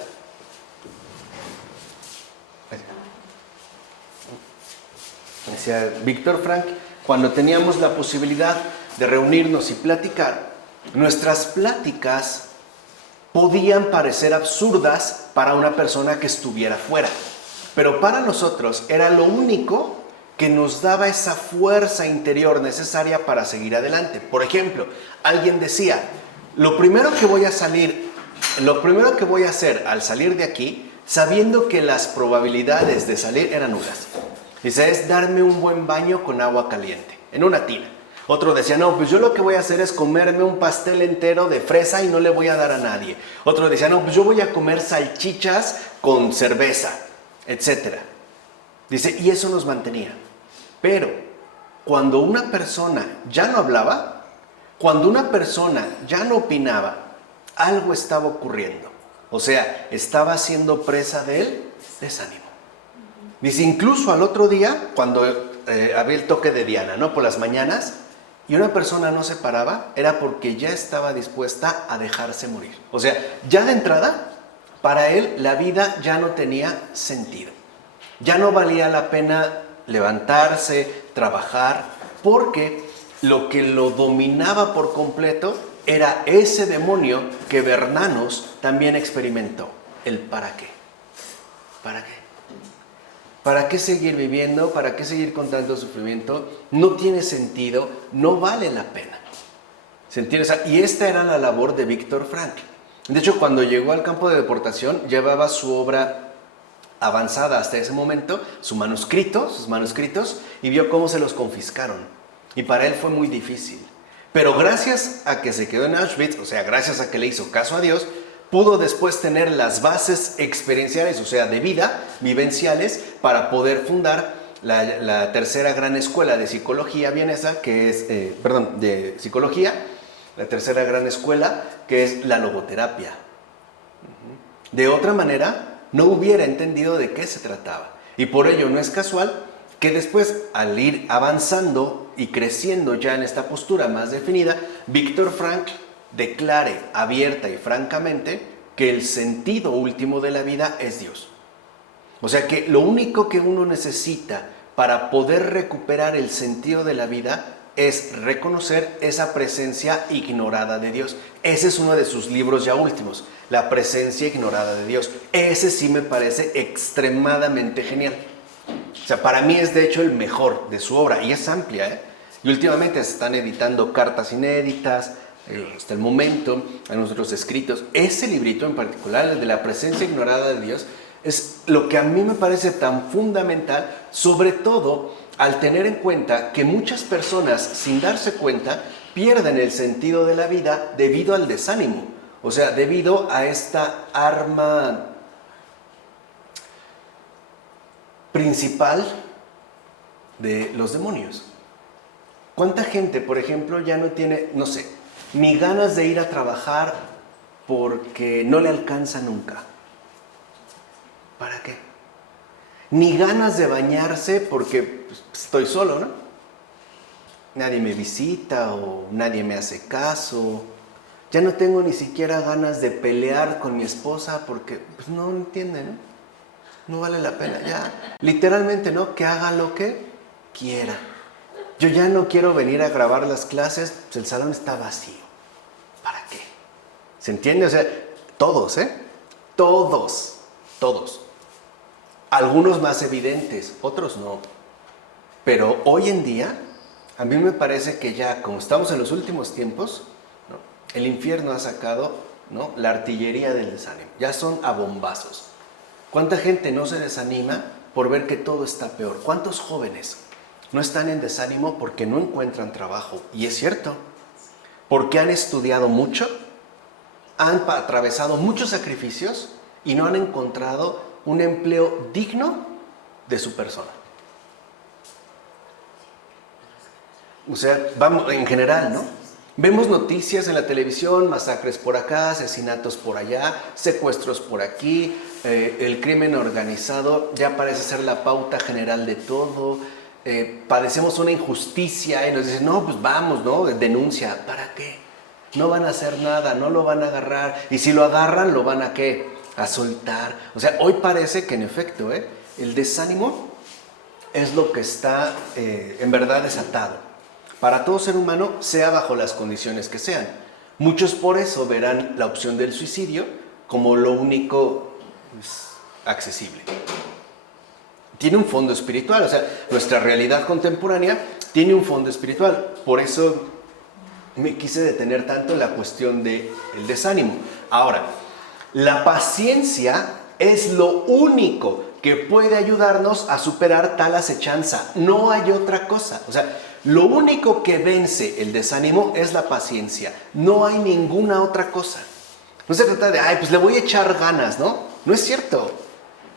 decía Víctor Frank, cuando teníamos la posibilidad de reunirnos y platicar, nuestras pláticas podían parecer absurdas para una persona que estuviera fuera, pero para nosotros era lo único que nos daba esa fuerza interior necesaria para seguir adelante. Por ejemplo, alguien decía, lo primero que voy a hacer al salir de aquí, sabiendo que las probabilidades de salir eran nulas, dice, es darme un buen baño con agua caliente, en una tina. Otro decía, no, pues yo lo que voy a hacer es comerme un pastel entero de fresa y no le voy a dar a nadie. Otro decía, no, pues yo voy a comer salchichas con cerveza, etc. Dice, y eso nos mantenía. Pero cuando una persona ya no hablaba, cuando una persona ya no opinaba, algo estaba ocurriendo. O sea, estaba siendo presa del desánimo. Dice, incluso al otro día, cuando había el toque de Diana, ¿no?, por las mañanas, y una persona no se paraba, era porque ya estaba dispuesta a dejarse morir. O sea, ya de entrada, para él la vida ya no tenía sentido. Ya no valía la pena levantarse, trabajar, porque lo que lo dominaba por completo era ese demonio que Bernanos también experimentó, el ¿para qué? ¿Para qué? ¿Para qué seguir viviendo? ¿Para qué seguir con tanto sufrimiento? No tiene sentido, no vale la pena. ¿Se entiende? O sea, y esta era la labor de Víctor Frankl. De hecho, cuando llegó al campo de deportación, llevaba su obra avanzada hasta ese momento, sus manuscritos, y vio cómo se los confiscaron. Y para él fue muy difícil. Pero gracias a que se quedó en Auschwitz, o sea, gracias a que le hizo caso a Dios, pudo después tener las bases experienciales, o sea, de vida, vivenciales, para poder fundar la tercera gran escuela de psicología vienesa, que es, de psicología, la tercera gran escuela, que es la logoterapia. De otra manera, no hubiera entendido de qué se trataba. Y por ello no es casual que después, al ir avanzando y creciendo ya en esta postura más definida, Víctor Frankl declare abierta y francamente que el sentido último de la vida es Dios. O sea que lo único que uno necesita para poder recuperar el sentido de la vida es reconocer esa presencia ignorada de Dios. Ese es uno de sus libros ya últimos, La presencia ignorada de Dios. Ese sí me parece extremadamente genial. O sea, para mí es de hecho el mejor de su obra y es amplia, ¿eh? Y últimamente se están editando cartas inéditas, hasta el momento, en otros escritos. Ese librito en particular, el de La presencia ignorada de Dios, es lo que a mí me parece tan fundamental, sobre todo al tener en cuenta que muchas personas, sin darse cuenta, pierden el sentido de la vida debido al desánimo. O sea, debido a esta arma principal de los demonios. ¿Cuánta gente, por ejemplo, ya no tiene, no sé, ni ganas de ir a trabajar porque no le alcanza nunca? ¿Para qué? Ni ganas de bañarse porque pues, estoy solo, ¿no? Nadie me visita o nadie me hace caso. Ya no tengo ni siquiera ganas de pelear con mi esposa porque pues, no entiende, ¿no? No vale la pena, ya. Literalmente, ¿no? Que haga lo que quiera. Yo ya no quiero venir a grabar las clases, pues el salón está vacío. ¿Para qué? ¿Se entiende? O sea, todos, ¿eh? Todos. Algunos más evidentes, otros no. Pero hoy en día, a mí me parece que ya, como estamos en los últimos tiempos, ¿no? El infierno ha sacado, ¿no? La artillería del desánimo. Ya son a bombazos. ¿Cuánta gente no se desanima por ver que todo está peor? ¿Cuántos jóvenes no están en desánimo porque no encuentran trabajo? Y es cierto, porque han estudiado mucho, han atravesado muchos sacrificios y no han encontrado un empleo digno de su persona. O sea, vamos, en general, ¿no? Vemos noticias en la televisión, masacres por acá, asesinatos por allá, secuestros por aquí, el crimen organizado ya parece ser la pauta general de todo. Padecemos una injusticia y nos dicen, no, pues vamos, ¿no? Denuncia. ¿Para qué? No van a hacer nada, no lo van a agarrar. Y si lo agarran, ¿lo van a qué? A soltar. O sea, hoy parece que en efecto, el desánimo es lo que está en verdad desatado. Para todo ser humano, sea bajo las condiciones que sean. Muchos por eso verán la opción del suicidio como lo único pues, accesible. Tiene un fondo espiritual, o sea, nuestra realidad contemporánea tiene un fondo espiritual. Por eso me quise detener tanto en la cuestión del desánimo. Ahora, la paciencia es lo único que puede ayudarnos a superar tal acechanza. No hay otra cosa. O sea, lo único que vence el desánimo es la paciencia. No hay ninguna otra cosa. No se trata de, ay, pues le voy a echar ganas, ¿no? No es cierto.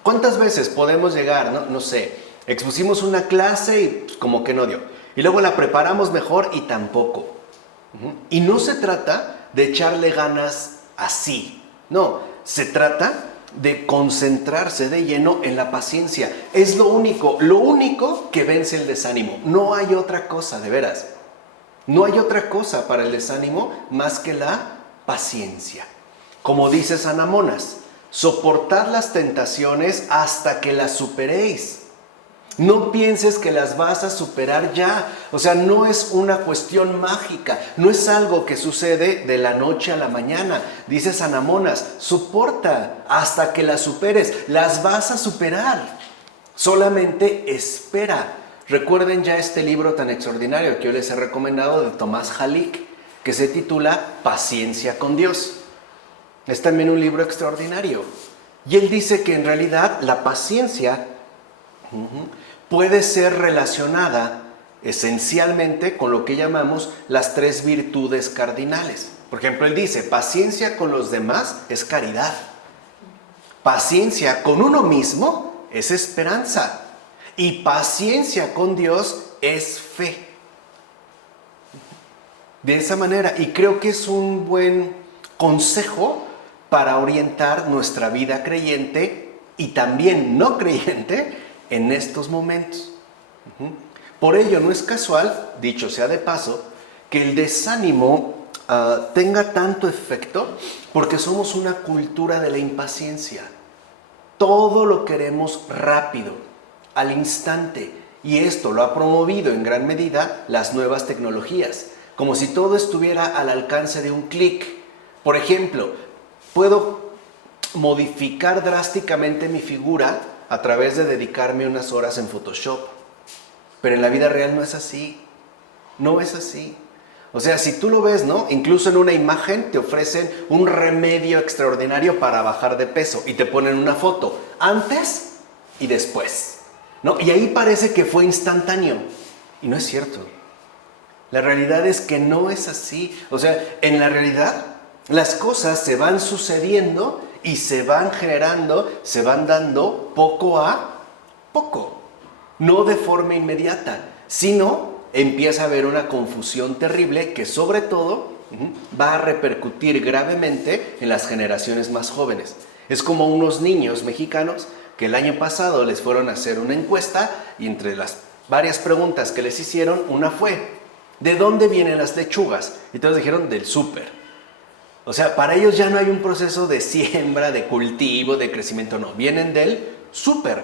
¿Cuántas veces podemos llegar, no sé, expusimos una clase y pues, como que no dio. Y luego la preparamos mejor y tampoco. Y no se trata de echarle ganas así. No, se trata de concentrarse de lleno en la paciencia. Es lo único que vence el desánimo. No hay otra cosa, de veras. No hay otra cosa para el desánimo más que la paciencia. Como dice San Amonas, soportad las tentaciones hasta que las superéis. No pienses que las vas a superar ya. O sea, no es una cuestión mágica. No es algo que sucede de la noche a la mañana. Dice San Amonas, soporta hasta que las superes. Las vas a superar. Solamente espera. Recuerden ya este libro tan extraordinario que yo les he recomendado de Tomás Halik, que se titula Paciencia con Dios. Es también un libro extraordinario. Y él dice que en realidad la paciencia puede ser relacionada esencialmente con lo que llamamos las 3 virtudes cardinales. Por ejemplo, él dice, paciencia con los demás es caridad. Paciencia con uno mismo es esperanza. Y paciencia con Dios es fe. De esa manera, y creo que es un buen consejo para orientar nuestra vida creyente y también no creyente en estos momentos. Por ello no es casual, dicho sea de paso, que el desánimo tenga tanto efecto porque somos una cultura de la impaciencia. Todo lo queremos rápido, al instante, y esto lo ha promovido en gran medida las nuevas tecnologías, como si todo estuviera al alcance de un clic. Por ejemplo, puedo modificar drásticamente mi figura a través de dedicarme unas horas en Photoshop. Pero en la vida real no es así. No es así. O sea, si tú lo ves, ¿no? Incluso en una imagen te ofrecen un remedio extraordinario para bajar de peso y te ponen una foto antes y después, ¿no? Y ahí parece que fue instantáneo. Y no es cierto. La realidad es que no es así. O sea, en la realidad las cosas se van sucediendo y se van generando, se van dando poco a poco. No de forma inmediata, sino empieza a haber una confusión terrible que sobre todo va a repercutir gravemente en las generaciones más jóvenes. Es como unos niños mexicanos que el año pasado les fueron a hacer una encuesta y entre las varias preguntas que les hicieron, una fue: ¿de dónde vienen las lechugas? Y todos dijeron: del súper. O sea, para ellos ya no hay un proceso de siembra, de cultivo, de crecimiento, no. Vienen del súper.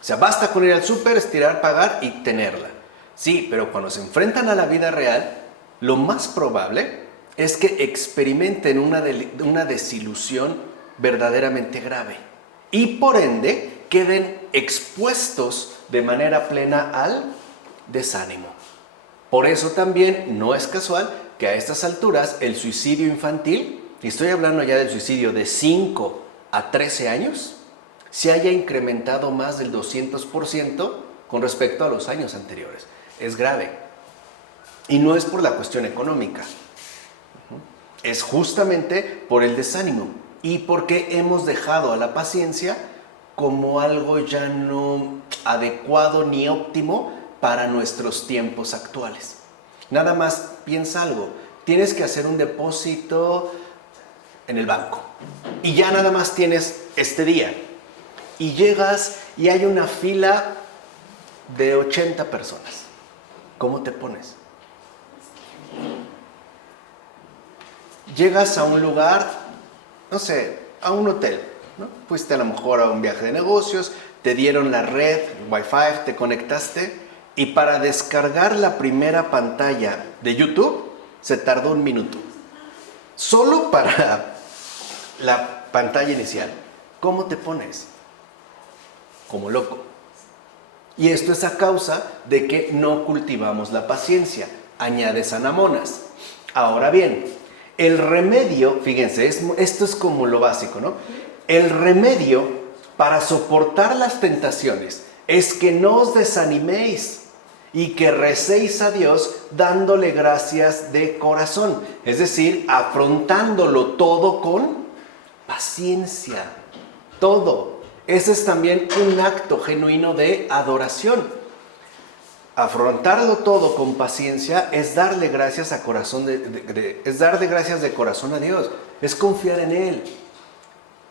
O sea, basta con ir al súper, estirar, pagar y tenerla. Sí, pero cuando se enfrentan a la vida real, lo más probable es que experimenten una desilusión verdaderamente grave. Y por ende, queden expuestos de manera plena al desánimo. Por eso también no es casual que a estas alturas el suicidio infantil, y estoy hablando ya del suicidio de 5 a 13 años, se haya incrementado más del 200% con respecto a los años anteriores. Es grave. Y no es por la cuestión económica. Es justamente por el desánimo y porque hemos dejado a la paciencia como algo ya no adecuado ni óptimo para nuestros tiempos actuales. Nada más piensa algo, tienes que hacer un depósito en el banco y ya nada más tienes este día y llegas y hay una fila de 80 personas. ¿Cómo te pones? Llegas a un lugar, no sé, a un hotel, ¿no? Fuiste a lo mejor a un viaje de negocios, te dieron la red, el Wi-Fi, te conectaste y para descargar la primera pantalla de YouTube se tardó 1 minuto. Solo para la pantalla inicial. ¿Cómo te pones? Como loco. Y esto es a causa de que no cultivamos la paciencia. Añade San Amonas. Ahora bien, el remedio, fíjense, esto es como lo básico, ¿no? El remedio para soportar las tentaciones es que no os desaniméis y que recéis a Dios dándole gracias de corazón. Es decir, afrontándolo todo con paciencia. Todo. Ese es también un acto genuino de adoración. Afrontarlo todo con paciencia es darle gracias a corazón es darle gracias de corazón a Dios, es confiar en Él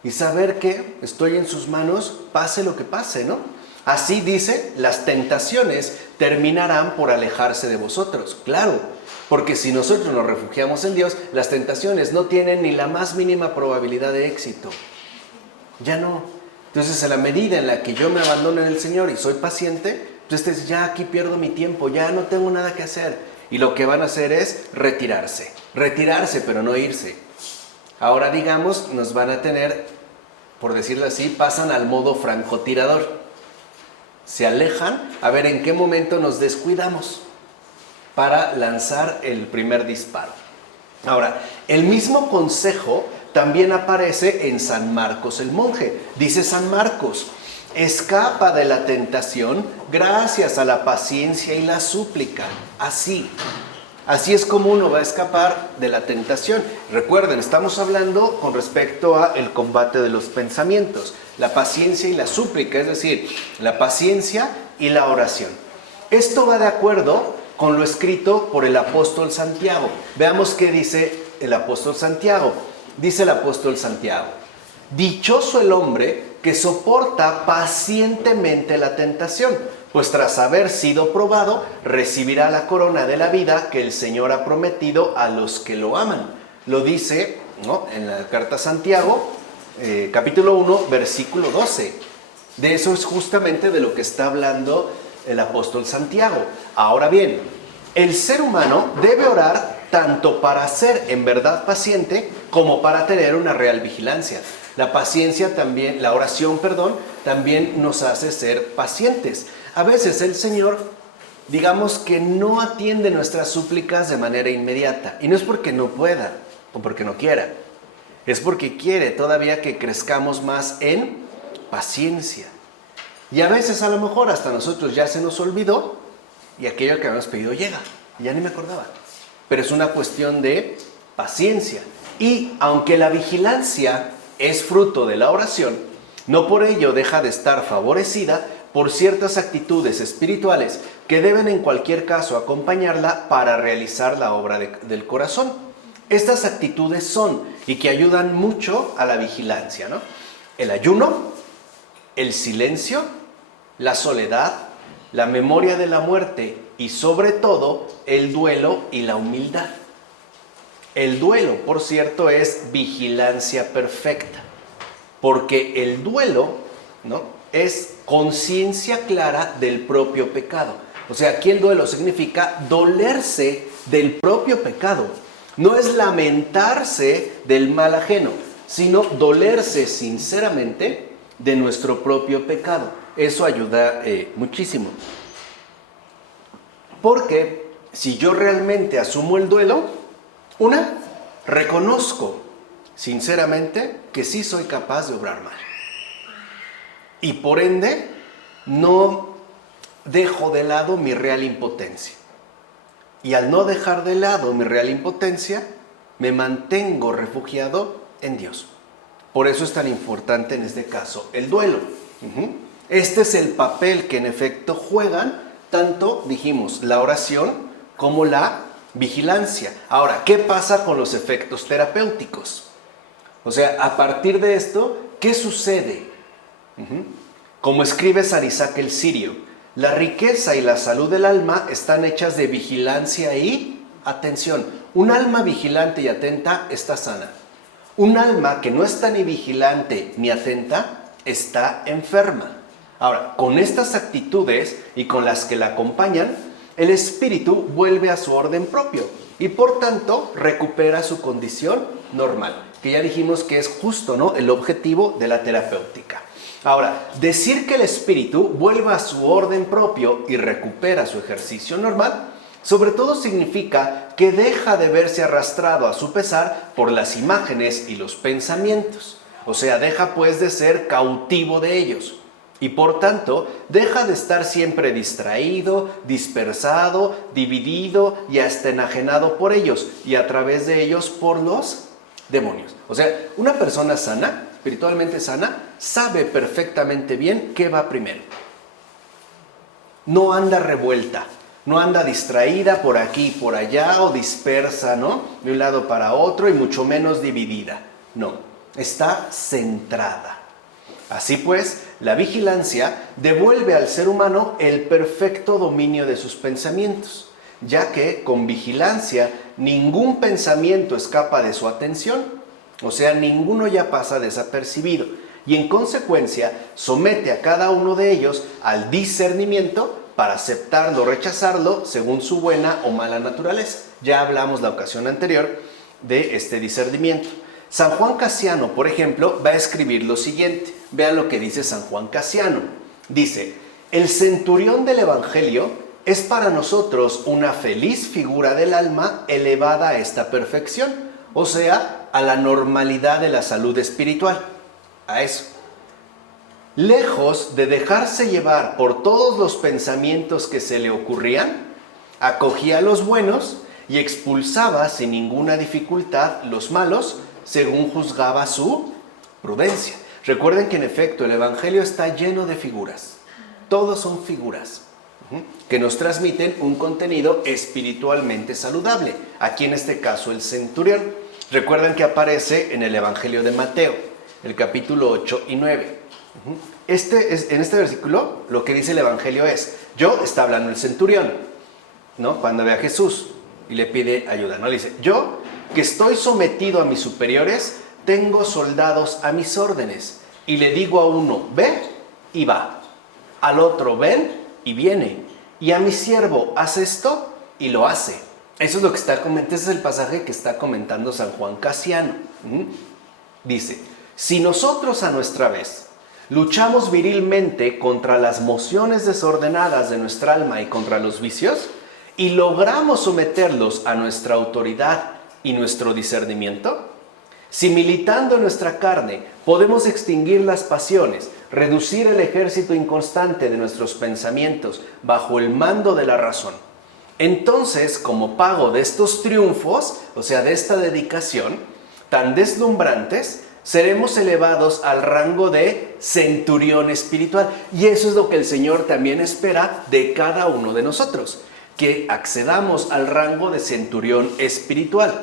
y saber que estoy en sus manos, pase lo que pase, ¿no? Así dice, las tentaciones terminarán por alejarse de vosotros. Claro, porque si nosotros nos refugiamos en Dios, las tentaciones no tienen ni la más mínima probabilidad de éxito. Ya no. Entonces, en la medida en la que yo me abandono en el Señor y soy paciente, entonces ya aquí pierdo mi tiempo, ya no tengo nada que hacer. Y lo que van a hacer es retirarse, pero no irse. Ahora, digamos, nos van a tener, por decirlo así, pasan al modo francotirador. Se alejan a ver en qué momento nos descuidamos para lanzar el primer disparo. Ahora, el mismo consejo también aparece en San Marcos el monje. Dice San Marcos: escapa de la tentación gracias a la paciencia y la súplica. Así es como uno va a escapar de la tentación. Recuerden, estamos hablando con respecto al combate de los pensamientos. La paciencia y la súplica, es decir, la paciencia y la oración. Esto va de acuerdo con lo escrito por el apóstol Santiago. Veamos qué dice el apóstol Santiago. Dice el apóstol Santiago: dichoso el hombre que soporta pacientemente la tentación, pues tras haber sido probado, recibirá la corona de la vida que el Señor ha prometido a los que lo aman. Lo dice, ¿no?, en la carta a Santiago, capítulo 1, versículo 12. De eso es justamente de lo que está hablando el apóstol Santiago. Ahora bien, el ser humano debe orar tanto para ser en verdad paciente como para tener una real vigilancia. La paciencia también, la oración, también nos hace ser pacientes. A veces el Señor, digamos que no atiende nuestras súplicas de manera inmediata. Y no es porque no pueda o porque no quiera. Es porque quiere todavía que crezcamos más en paciencia. Y a veces a lo mejor hasta nosotros ya se nos olvidó y aquello que habíamos pedido llega. Y ya ni me acordaba. pero es una cuestión de paciencia. Y aunque la vigilancia es fruto de la oración, no por ello deja de estar favorecida por ciertas actitudes espirituales que deben en cualquier caso acompañarla para realizar la obra del corazón. Estas actitudes son, y que ayudan mucho a la vigilancia, ¿no? El ayuno, el silencio, la soledad, la memoria de la muerte y sobre todo el duelo y la humildad. El duelo, por cierto, es vigilancia perfecta, porque el duelo, ¿no?, es conciencia clara del propio pecado. O sea, aquí el duelo significa dolerse del propio pecado. No es lamentarse del mal ajeno, sino dolerse sinceramente de nuestro propio pecado. Eso ayuda muchísimo. Porque si yo realmente asumo el duelo, reconozco sinceramente que sí soy capaz de obrar mal. Y por ende, no dejo de lado mi real impotencia. Y al no dejar de lado mi real impotencia, me mantengo refugiado en Dios. Por eso es tan importante en este caso el duelo. Este es el papel que en efecto juegan tanto, dijimos, la oración como la vigilancia. Ahora, ¿qué pasa con los efectos terapéuticos? O sea, a partir de esto, ¿qué sucede? Como escribe San Isaac el Sirio, la riqueza y la salud del alma están hechas de vigilancia y atención. Un alma vigilante y atenta está sana. Un alma que no está ni vigilante ni atenta está enferma. Ahora, con estas actitudes y con las que la acompañan, el espíritu vuelve a su orden propio y por tanto recupera su condición normal, que ya dijimos que es justo, ¿no?, el objetivo de la terapéutica. Ahora, decir que el espíritu vuelva a su orden propio y recupera su ejercicio normal, sobre todo significa que deja de verse arrastrado a su pesar por las imágenes y los pensamientos. O sea, deja pues de ser cautivo de ellos. Y por tanto, deja de estar siempre distraído, dispersado, dividido y hasta enajenado por ellos y a través de ellos por los demonios. O sea, una persona sana, espiritualmente sana, sabe perfectamente bien qué va primero. No anda revuelta, no anda distraída por aquí y por allá o dispersa, ¿no?, de un lado para otro y mucho menos dividida. No, está centrada. Así pues, la vigilancia devuelve al ser humano el perfecto dominio de sus pensamientos, ya que con vigilancia ningún pensamiento escapa de su atención, o sea, ninguno ya pasa desapercibido, y en consecuencia somete a cada uno de ellos al discernimiento para aceptarlo o rechazarlo según su buena o mala naturaleza. Ya hablamos la ocasión anterior de este discernimiento. San Juan Casiano, por ejemplo, va a escribir lo siguiente. Vean lo que dice San Juan Casiano. Dice: el centurión del Evangelio es para nosotros una feliz figura del alma elevada a esta perfección, o sea, a la normalidad de la salud espiritual, a eso. Lejos de dejarse llevar por todos los pensamientos que se le ocurrían, acogía los buenos y expulsaba sin ninguna dificultad los malos, según juzgaba su prudencia. Recuerden que en efecto el Evangelio está lleno de figuras. Todos son figuras que nos transmiten un contenido espiritualmente saludable. Aquí en este caso el centurión. Recuerden que aparece en el Evangelio de Mateo, el capítulo 8 y 9. En este versículo lo que dice el Evangelio es: está hablando el centurión, ¿no?, cuando ve a Jesús y le pide ayuda, ¿no? Le dice: yo, que estoy sometido a mis superiores, tengo soldados a mis órdenes, y le digo a uno, ve, y va, al otro, ven, y viene, y a mi siervo, haz esto, y lo hace. Eso es lo que ese es el pasaje que está comentando San Juan Casiano. Dice: si nosotros a nuestra vez luchamos virilmente contra las mociones desordenadas de nuestra alma y contra los vicios, y logramos someterlos a nuestra autoridad y nuestro discernimiento, si militando en nuestra carne podemos extinguir las pasiones, reducir el ejército inconstante de nuestros pensamientos bajo el mando de la razón, Entonces, como pago de estos triunfos, o sea, de esta dedicación tan deslumbrantes, seremos elevados al rango de centurión espiritual. Y eso es lo que el Señor también espera de cada uno de nosotros, que accedamos al rango de centurión espiritual.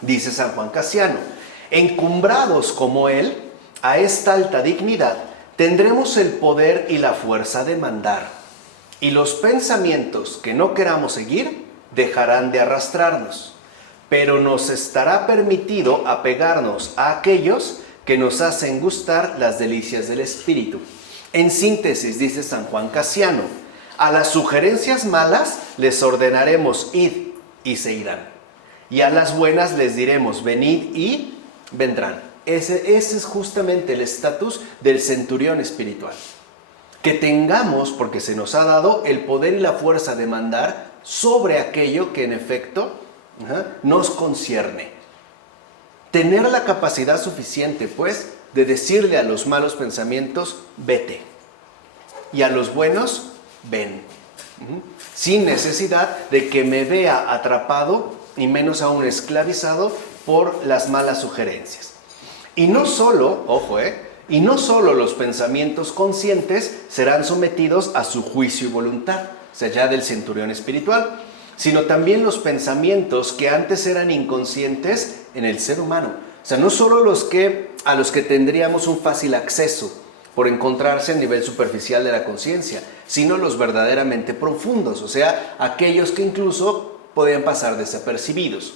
Dice San Juan Casiano: encumbrados como Él, a esta alta dignidad, tendremos el poder y la fuerza de mandar. Y los pensamientos que no queramos seguir dejarán de arrastrarnos, pero nos estará permitido apegarnos a aquellos que nos hacen gustar las delicias del espíritu. En síntesis, dice San Juan Casiano, a las sugerencias malas les ordenaremos id y se irán, y a las buenas les diremos venid y vendrán. Ese es justamente el estatus del centurión espiritual. Que tengamos, porque se nos ha dado el poder y la fuerza de mandar sobre aquello que en efecto nos concierne. Tener la capacidad suficiente, pues, de decirle a los malos pensamientos, vete, y a los buenos, ven, sin necesidad de que me vea atrapado y menos aún esclavizado por las malas sugerencias. Y no solo, ojo, y no solo los pensamientos conscientes serán sometidos a su juicio y voluntad, o sea, ya del centurión espiritual, sino también los pensamientos que antes eran inconscientes en el ser humano. O sea, no solo a los que tendríamos un fácil acceso por encontrarse a nivel superficial de la conciencia, sino los verdaderamente profundos, o sea, aquellos que incluso podían pasar desapercibidos.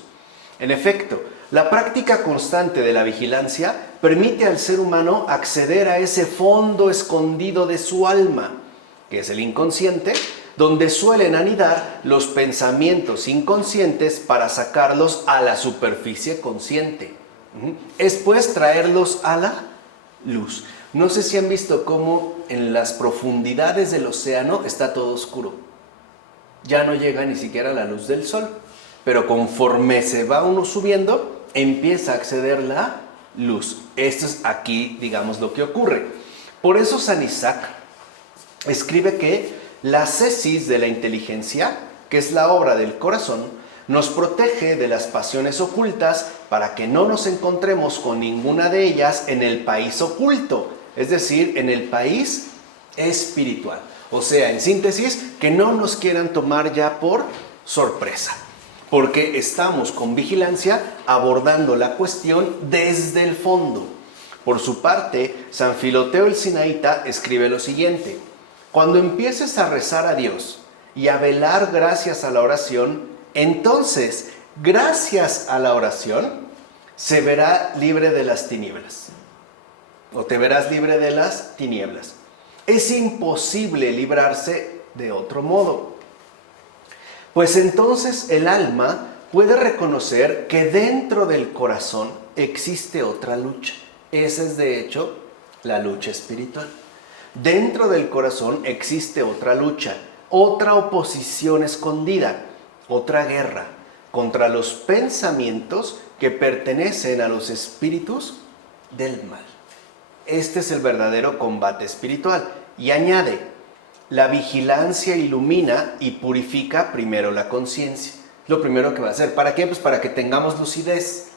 En efecto, la práctica constante de la vigilancia permite al ser humano acceder a ese fondo escondido de su alma, que es el inconsciente, donde suelen anidar los pensamientos inconscientes para sacarlos a la superficie consciente. Es pues traerlos a la luz. No sé si han visto cómo en las profundidades del océano está todo oscuro. Ya no llega ni siquiera la luz del sol. Pero conforme se va uno subiendo, empieza a acceder la luz. Esto es aquí, digamos, lo que ocurre. Por eso San Isaac escribe que la ascesis de la inteligencia, que es la obra del corazón, nos protege de las pasiones ocultas para que no nos encontremos con ninguna de ellas en el país oculto, es decir, en el país espiritual. O sea, en síntesis, que no nos quieran tomar ya por sorpresa, porque estamos con vigilancia abordando la cuestión desde el fondo. Por su parte, San Filoteo el Sinaíta escribe lo siguiente: cuando empieces a rezar a Dios y a velar gracias a la oración, entonces, gracias a la oración, se verá libre de las tinieblas. O te verás libre de las tinieblas. Es imposible librarse de otro modo. Pues entonces el alma puede reconocer que dentro del corazón existe otra lucha. Esa es de hecho la lucha espiritual. Dentro del corazón existe otra lucha, otra oposición escondida, otra guerra contra los pensamientos que pertenecen a los espíritus del mal. Este es el verdadero combate espiritual. Y añade: la vigilancia ilumina y purifica primero la conciencia. Lo primero que va a hacer. ¿Para qué? Pues para que tengamos lucidez.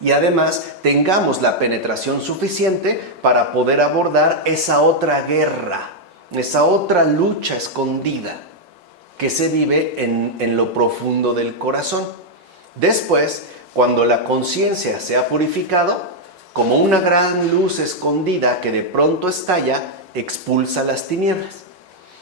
Y además tengamos la penetración suficiente para poder abordar esa otra guerra, esa otra lucha escondida que se vive en lo profundo del corazón. Después, cuando la conciencia se ha purificado, como una gran luz escondida que de pronto estalla, expulsa las tinieblas.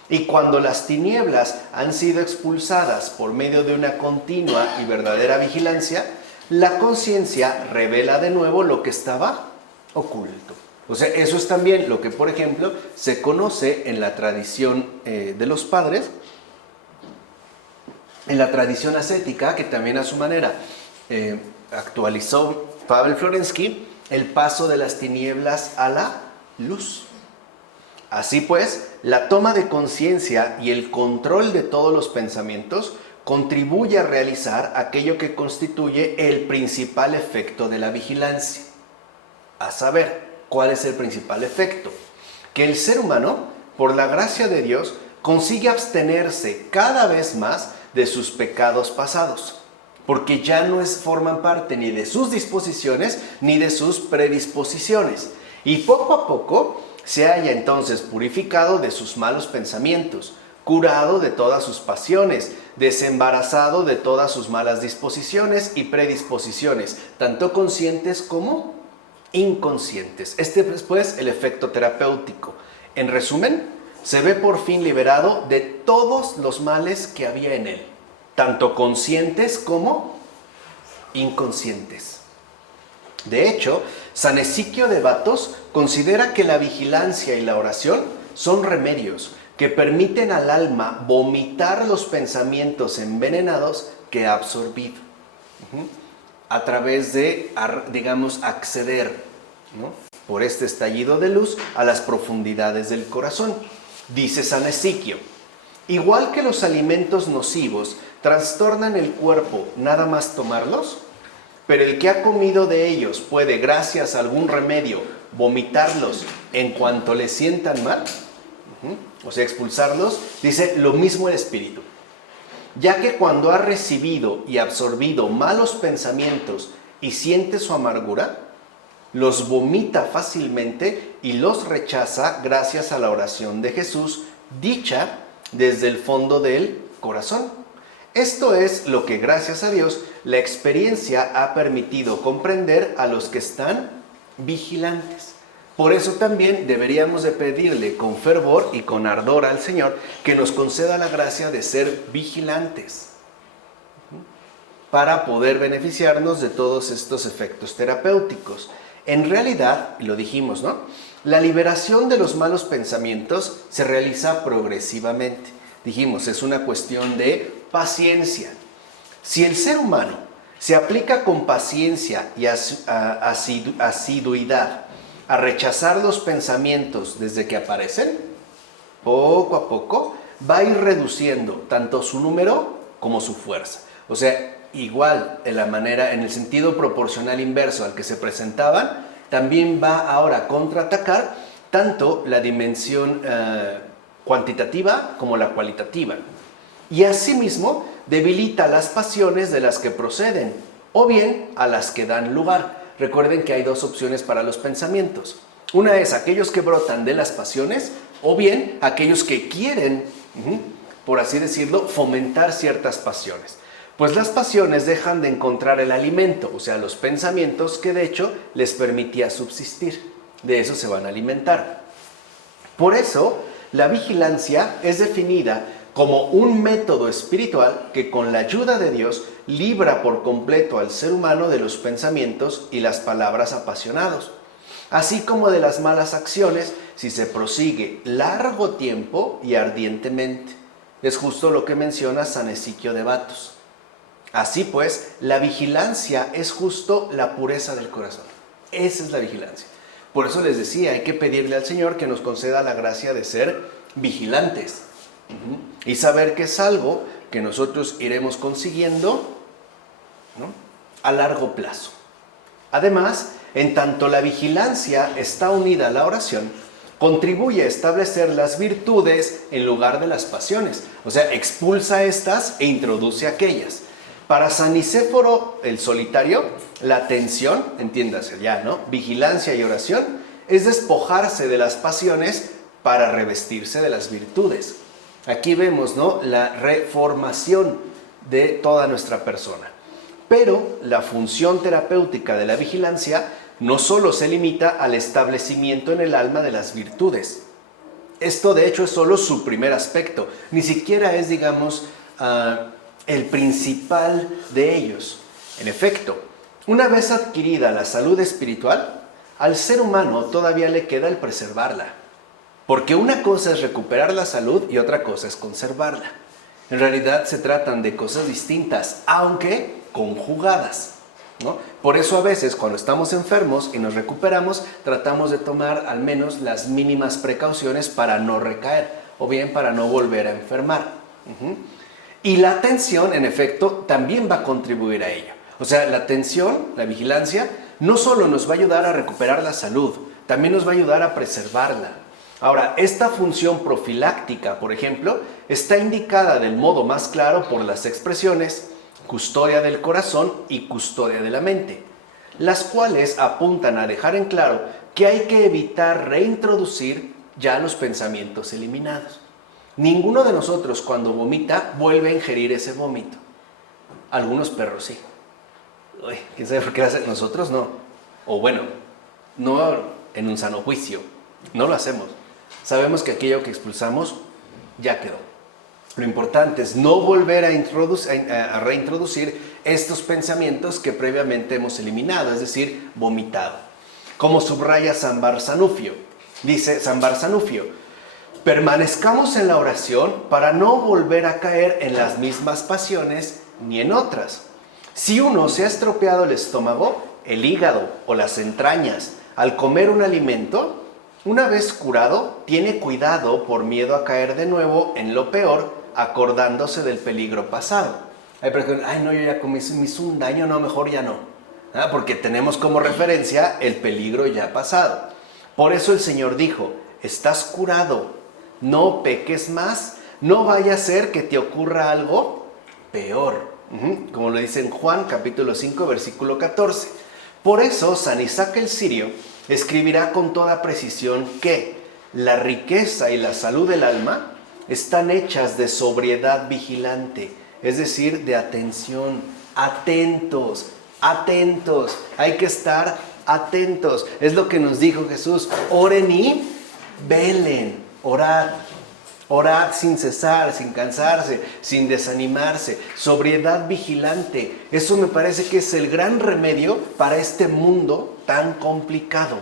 Y cuando las tinieblas han sido expulsadas por medio de una continua y verdadera vigilancia, la conciencia revela de nuevo lo que estaba oculto. O sea, eso es también lo que, por ejemplo, se conoce en la tradición de los padres, en la tradición ascética, que también a su manera actualizó Pavel Florensky, el paso de las tinieblas a la luz. Así pues, la toma de conciencia y el control de todos los pensamientos contribuye a realizar aquello que constituye el principal efecto de la vigilancia. A saber, ¿cuál es el principal efecto? Que el ser humano, por la gracia de Dios, consigue abstenerse cada vez más de sus pecados pasados, porque ya no forman parte ni de sus disposiciones ni de sus predisposiciones. Y poco a poco se haya entonces purificado de sus malos pensamientos, curado de todas sus pasiones, desembarazado de todas sus malas disposiciones y predisposiciones, tanto conscientes como inconscientes. Este es pues el efecto terapéutico. En resumen, se ve por fin liberado de todos los males que había en él, tanto conscientes como inconscientes. De hecho, San Ezequiel de Batos considera que la vigilancia y la oración son remedios que permiten al alma vomitar los pensamientos envenenados que ha absorbido, a través de, digamos, acceder, ¿no?, por este estallido de luz a las profundidades del corazón. Dice San Ezequiel: igual que los alimentos nocivos trastornan el cuerpo nada más tomarlos, pero el que ha comido de ellos puede, gracias a algún remedio, vomitarlos en cuanto le sientan mal, o sea, expulsarlos. Dice lo mismo el espíritu, ya que cuando ha recibido y absorbido malos pensamientos y siente su amargura, los vomita fácilmente y los rechaza gracias a la oración de Jesús, dicha desde el fondo del corazón. Esto es lo que, gracias a Dios, la experiencia ha permitido comprender a los que están vigilantes. Por eso también deberíamos de pedirle con fervor y con ardor al Señor que nos conceda la gracia de ser vigilantes para poder beneficiarnos de todos estos efectos terapéuticos. En realidad, lo dijimos, ¿no?, la liberación de los malos pensamientos se realiza progresivamente. Dijimos, es una cuestión de paciencia. Si el ser humano se aplica con paciencia y asiduidad a rechazar los pensamientos desde que aparecen, poco a poco va a ir reduciendo tanto su número como su fuerza. O sea, igual en el sentido proporcional inverso al que se presentaban, también va ahora a contraatacar tanto la dimensión cuantitativa como la cualitativa. Y asimismo debilita las pasiones de las que proceden, o bien a las que dan lugar. Recuerden que hay dos opciones para los pensamientos. Una es aquellos que brotan de las pasiones, o bien aquellos que quieren, por así decirlo, fomentar ciertas pasiones. Pues las pasiones dejan de encontrar el alimento, o sea, los pensamientos que de hecho les permitía subsistir. De eso se van a alimentar. Por eso, la vigilancia es definida como un método espiritual que con la ayuda de Dios libra por completo al ser humano de los pensamientos y las palabras apasionados, así como de las malas acciones si se prosigue largo tiempo y ardientemente. Es justo lo que menciona San Ezequiel de Batos. Así pues, la vigilancia es justo la pureza del corazón. Esa es la vigilancia. Por eso les decía, hay que pedirle al Señor que nos conceda la gracia de ser vigilantes y saber que es algo que nosotros iremos consiguiendo, ¿no?, a largo plazo. Además, en tanto la vigilancia está unida a la oración, contribuye a establecer las virtudes en lugar de las pasiones. O sea, expulsa estas e introduce aquellas. Para San Nicéforo el Solitario, la atención, entiéndase ya, ¿no?, vigilancia y oración, es despojarse de las pasiones para revestirse de las virtudes. Aquí vemos, ¿no?, la reformación de toda nuestra persona. Pero la función terapéutica de la vigilancia no solo se limita al establecimiento en el alma de las virtudes. Esto, de hecho, es solo su primer aspecto. Ni siquiera es, digamos, el principal de ellos. En efecto, una vez adquirida la salud espiritual, al ser humano todavía le queda el preservarla. Porque una cosa es recuperar la salud y otra cosa es conservarla. En realidad se tratan de cosas distintas, aunque conjugadas, ¿no? Por eso a veces cuando estamos enfermos y nos recuperamos, tratamos de tomar al menos las mínimas precauciones para no recaer o bien para no volver a enfermar. Y la atención, en efecto, también va a contribuir a ello. O sea, la atención, la vigilancia, no solo nos va a ayudar a recuperar la salud, también nos va a ayudar a preservarla. Ahora, esta función profiláctica, por ejemplo, está indicada del modo más claro por las expresiones custodia del corazón y custodia de la mente, las cuales apuntan a dejar en claro que hay que evitar reintroducir ya los pensamientos eliminados. Ninguno de nosotros cuando vomita vuelve a ingerir ese vómito. Algunos perros sí. Uy, ¿quién sabe por qué lo hacen? Nosotros no. O bueno, no en un sano juicio. No lo hacemos. Sabemos que aquello que expulsamos ya quedó. Lo importante es no volver a reintroducir estos pensamientos que previamente hemos eliminado, es decir, vomitado. Como subraya San Barsanufio. Dice San Barsanufio: permanezcamos en la oración para no volver a caer en las mismas pasiones ni en otras. Si uno se ha estropeado el estómago, el hígado o las entrañas al comer un alimento, una vez curado, tiene cuidado por miedo a caer de nuevo en lo peor, acordándose del peligro pasado. Hay personas, ay no, yo ya comí, me hizo un daño, no, mejor ya no. Porque tenemos como referencia el peligro ya pasado. Por eso el Señor dijo: estás curado, no peques más, no vaya a ser que te ocurra algo peor. Como lo dice en Juan capítulo 5 versículo 14. Por eso San Isaac el Sirio escribirá con toda precisión que la riqueza y la salud del alma están hechas de sobriedad vigilante, es decir, de atención, atentos, atentos, hay que estar atentos. Es lo que nos dijo Jesús: oren y velen, orad. Orad sin cesar, sin cansarse, sin desanimarse, sobriedad vigilante. Eso me parece que es el gran remedio para este mundo tan complicado.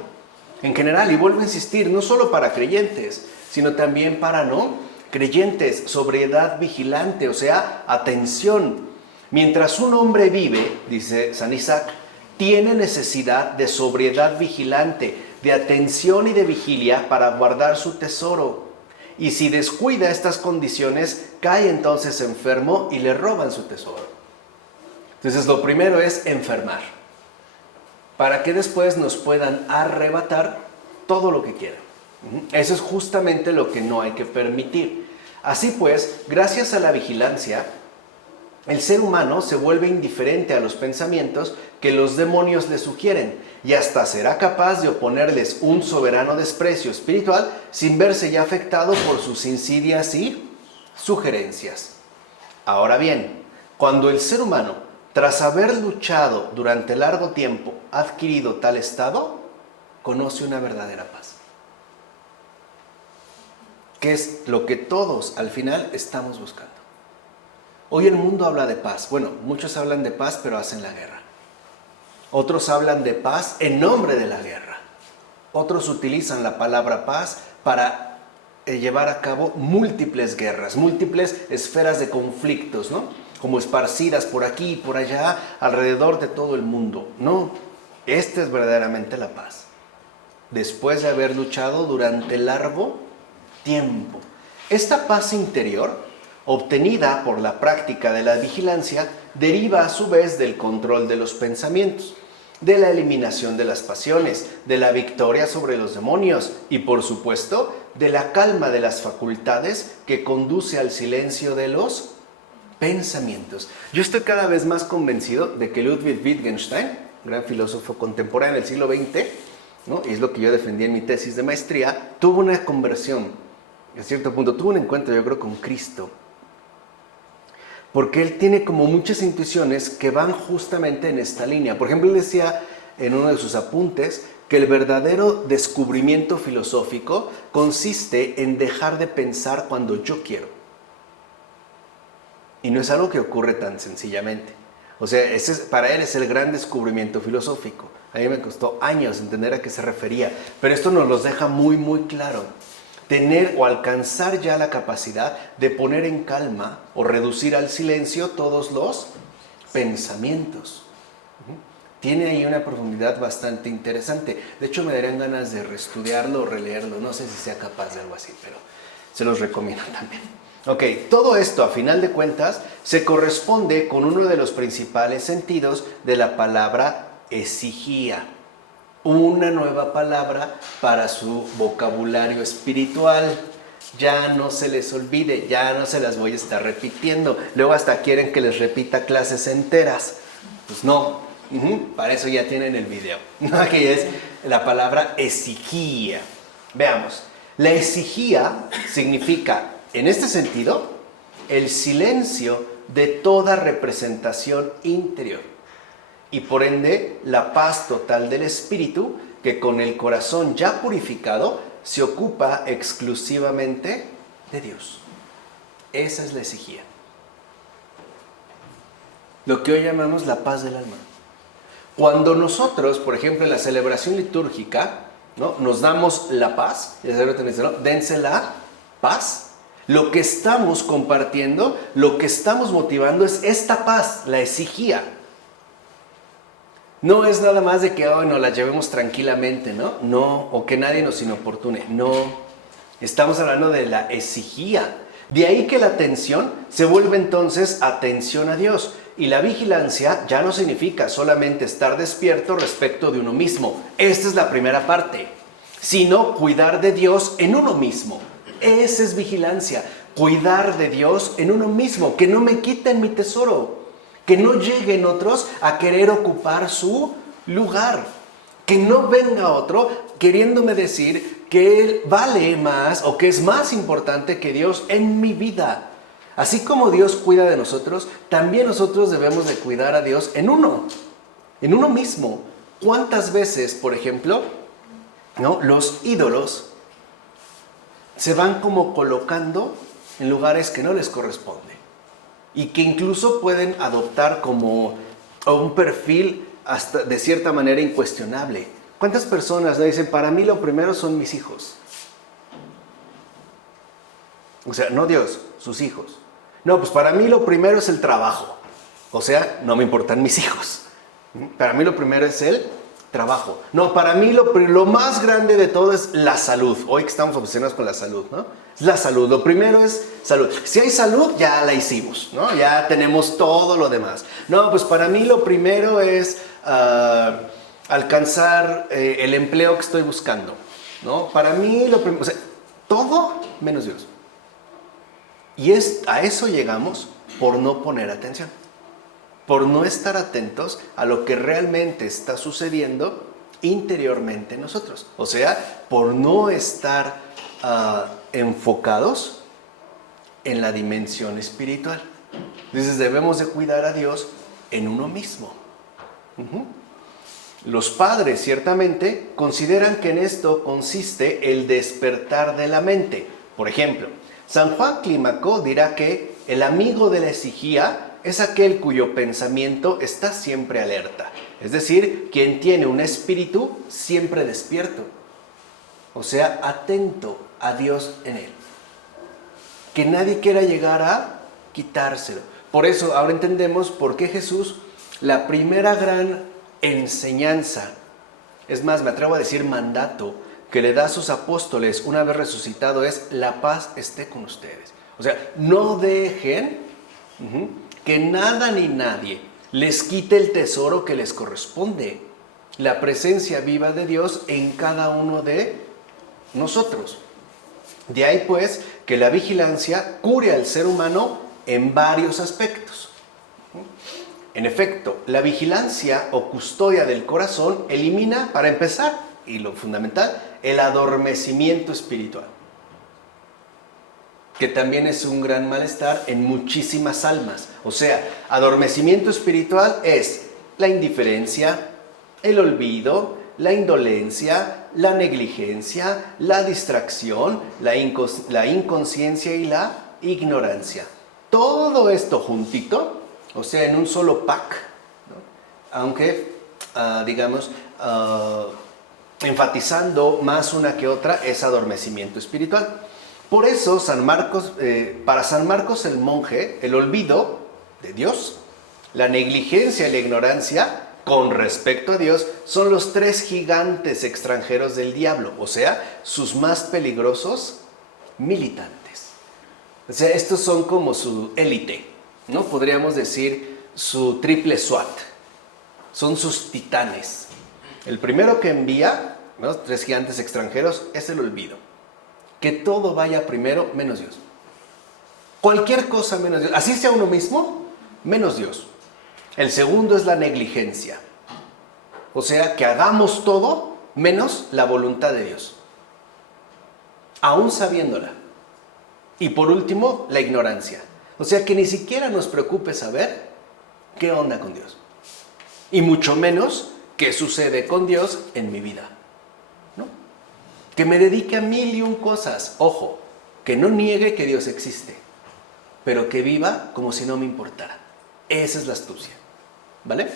En general, y vuelvo a insistir, no solo para creyentes, sino también para no creyentes, sobriedad vigilante, o sea, atención. Mientras un hombre vive, dice San Isaac, tiene necesidad de sobriedad vigilante, de atención y de vigilia para guardar su tesoro. Y si descuida estas condiciones, cae entonces enfermo y le roban su tesoro. Entonces lo primero es enfermar, para que después nos puedan arrebatar todo lo que quieran. Eso es justamente lo que no hay que permitir. Así pues, gracias a la vigilancia, el ser humano se vuelve indiferente a los pensamientos que los demonios le sugieren y hasta será capaz de oponerles un soberano desprecio espiritual sin verse ya afectado por sus insidias y sugerencias. Ahora bien, cuando el ser humano, tras haber luchado durante largo tiempo, ha adquirido tal estado, conoce una verdadera paz. Que es lo que todos al final estamos buscando. Hoy el mundo habla de paz. Bueno, muchos hablan de paz, pero hacen la guerra. Otros hablan de paz en nombre de la guerra. Otros utilizan la palabra paz para llevar a cabo múltiples guerras, múltiples esferas de conflictos, ¿no? Como esparcidas por aquí y por allá, alrededor de todo el mundo. No, esta es verdaderamente la paz. Después de haber luchado durante largo tiempo. Esta paz interior, obtenida por la práctica de la vigilancia, deriva a su vez del control de los pensamientos, de la eliminación de las pasiones, de la victoria sobre los demonios y, por supuesto, de la calma de las facultades que conduce al silencio de los pensamientos. Yo estoy cada vez más convencido de que Ludwig Wittgenstein, gran filósofo contemporáneo del siglo XX, ¿no? Y es lo que yo defendí en mi tesis de maestría, tuvo una conversión, a cierto punto, tuvo un encuentro, yo creo, con Cristo. Porque él tiene como muchas intuiciones que van justamente en esta línea. Por ejemplo, él decía en uno de sus apuntes que el verdadero descubrimiento filosófico consiste en dejar de pensar cuando yo quiero. Y no es algo que ocurre tan sencillamente. O sea, para él es el gran descubrimiento filosófico. A mí me costó años entender a qué se refería, pero esto nos los deja muy, muy claro. Tener o alcanzar ya la capacidad de poner en calma o reducir al silencio todos los pensamientos. Tiene ahí una profundidad bastante interesante. De hecho, me darían ganas de reestudiarlo o releerlo. No sé si sea capaz de algo así, pero se los recomiendo también. Ok, todo esto, a final de cuentas, se corresponde con uno de los principales sentidos de la palabra esigía. una nueva palabra para su vocabulario espiritual. Ya no se les olvide, ya no se las voy a estar repitiendo. Luego hasta quieren que les repita clases enteras. Pues no, para eso ya tienen el video. Aquí es la palabra exigía. Veamos, la exigía significa, en este sentido, el silencio de toda representación interior. Y por ende, la paz total del espíritu, que con el corazón ya purificado, se ocupa exclusivamente de Dios. Esa es la exigía. Lo que hoy llamamos la paz del alma. Cuando nosotros, por ejemplo, en la celebración litúrgica, ¿no?, nos damos la paz, y el sacerdote me dice, ¿no?, dense la paz. Lo que estamos compartiendo, lo que estamos motivando es esta paz, la exigía. No es nada más de que hoy nos la llevemos tranquilamente, ¿no? No, o que nadie nos inoportune. No, estamos hablando de la exigía. De ahí que la atención se vuelve entonces atención a Dios. Y la vigilancia ya no significa solamente estar despierto respecto de uno mismo. Esta es la primera parte. Sino cuidar de Dios en uno mismo. Esa es vigilancia. Cuidar de Dios en uno mismo. Que no me quiten mi tesoro. Que no lleguen otros a querer ocupar su lugar. Que no venga otro queriéndome decir que Él vale más o que es más importante que Dios en mi vida. Así como Dios cuida de nosotros, también nosotros debemos de cuidar a Dios en uno mismo. ¿Cuántas veces, por ejemplo, ¿no?, los ídolos se van como colocando en lugares que no les corresponde? Y que incluso pueden adoptar como un perfil hasta de cierta manera incuestionable. ¿Cuántas personas le dicen, para mí lo primero son mis hijos? O sea, no Dios, sus hijos. No, pues para mí lo primero es el trabajo. O sea, no me importan mis hijos. Para mí lo primero es el trabajo. No, para mí lo más grande de todo es la salud. Hoy que estamos obsesionados con la salud, ¿no? Es la salud. Lo primero es salud. Si hay salud, ya la hicimos, ¿no? Ya tenemos todo lo demás. No, pues para mí lo primero es alcanzar el empleo que estoy buscando, ¿no? Para mí lo primero, o sea, todo menos Dios. Y a eso llegamos por no poner atención. Por no estar atentos a lo que realmente está sucediendo interiormente en nosotros. O sea, por no estar enfocados en la dimensión espiritual. Entonces debemos de cuidar a Dios en uno mismo. Los padres ciertamente consideran que en esto consiste el despertar de la mente. Por ejemplo, San Juan Clímaco dirá que el amigo de la exigía es aquel cuyo pensamiento está siempre alerta, es decir, quien tiene un espíritu siempre despierto, o sea, atento a Dios en él. Que nadie quiera llegar a quitárselo. Por eso ahora entendemos por qué Jesús, la primera gran enseñanza, es más, me atrevo a decir mandato, que le da a sus apóstoles una vez resucitado es: la paz esté con ustedes. O sea, no dejen que nada ni nadie les quite el tesoro que les corresponde. La presencia viva de Dios en cada uno de nosotros. De ahí pues que la vigilancia cure al ser humano en varios aspectos. En efecto, la vigilancia o custodia del corazón elimina, para empezar, y lo fundamental, el adormecimiento espiritual, que también es un gran malestar en muchísimas almas. O sea, adormecimiento espiritual es la indiferencia, el olvido, la indolencia, la negligencia, la distracción, la inconsciencia y la ignorancia. Todo esto juntito, o sea, en un solo pack, ¿no?, aunque, enfatizando más una que otra, es adormecimiento espiritual. Por eso para San Marcos el monje, el olvido de Dios, la negligencia y la ignorancia con respecto a Dios son los tres gigantes extranjeros del diablo, o sea, sus más peligrosos militantes. O sea, estos son como su élite, ¿no? Podríamos decir su triple SWAT, son sus titanes. El primero que envía, ¿no?, 3 gigantes extranjeros, es el olvido. Que todo vaya primero menos Dios. Cualquier cosa menos Dios. Así sea uno mismo, menos Dios. El segundo es la negligencia. O sea, que hagamos todo menos la voluntad de Dios, aún sabiéndola. Y por último, la ignorancia. O sea, que ni siquiera nos preocupe saber qué onda con Dios. Y mucho menos qué sucede con Dios en mi vida, ¿no? Que me dedique a 1000 cosas. Ojo, que no niegue que Dios existe, pero que viva como si no me importara. Esa es la astucia, ¿vale?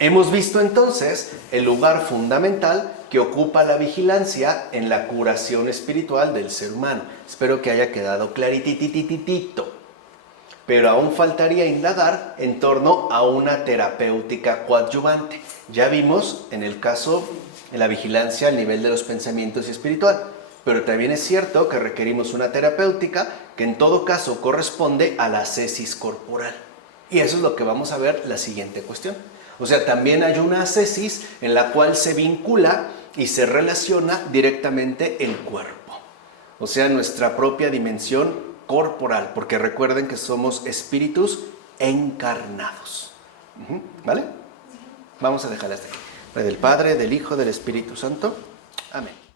Hemos visto entonces el lugar fundamental que ocupa la vigilancia en la curación espiritual del ser humano. Espero que haya quedado clarititititito. Pero aún faltaría indagar en torno a una terapéutica coadyuvante. Ya vimos en el caso de la vigilancia al nivel de los pensamientos y espiritual. Pero también es cierto que requerimos una terapéutica que en todo caso corresponde a la ascesis corporal. Y eso es lo que vamos a ver la siguiente cuestión. O sea, también hay una ascesis en la cual se vincula y se relaciona directamente el cuerpo. O sea, nuestra propia dimensión corporal, porque recuerden que somos espíritus encarnados. ¿Vale? Vamos a dejarla hasta aquí. Del Padre, del Hijo, del Espíritu Santo. Amén.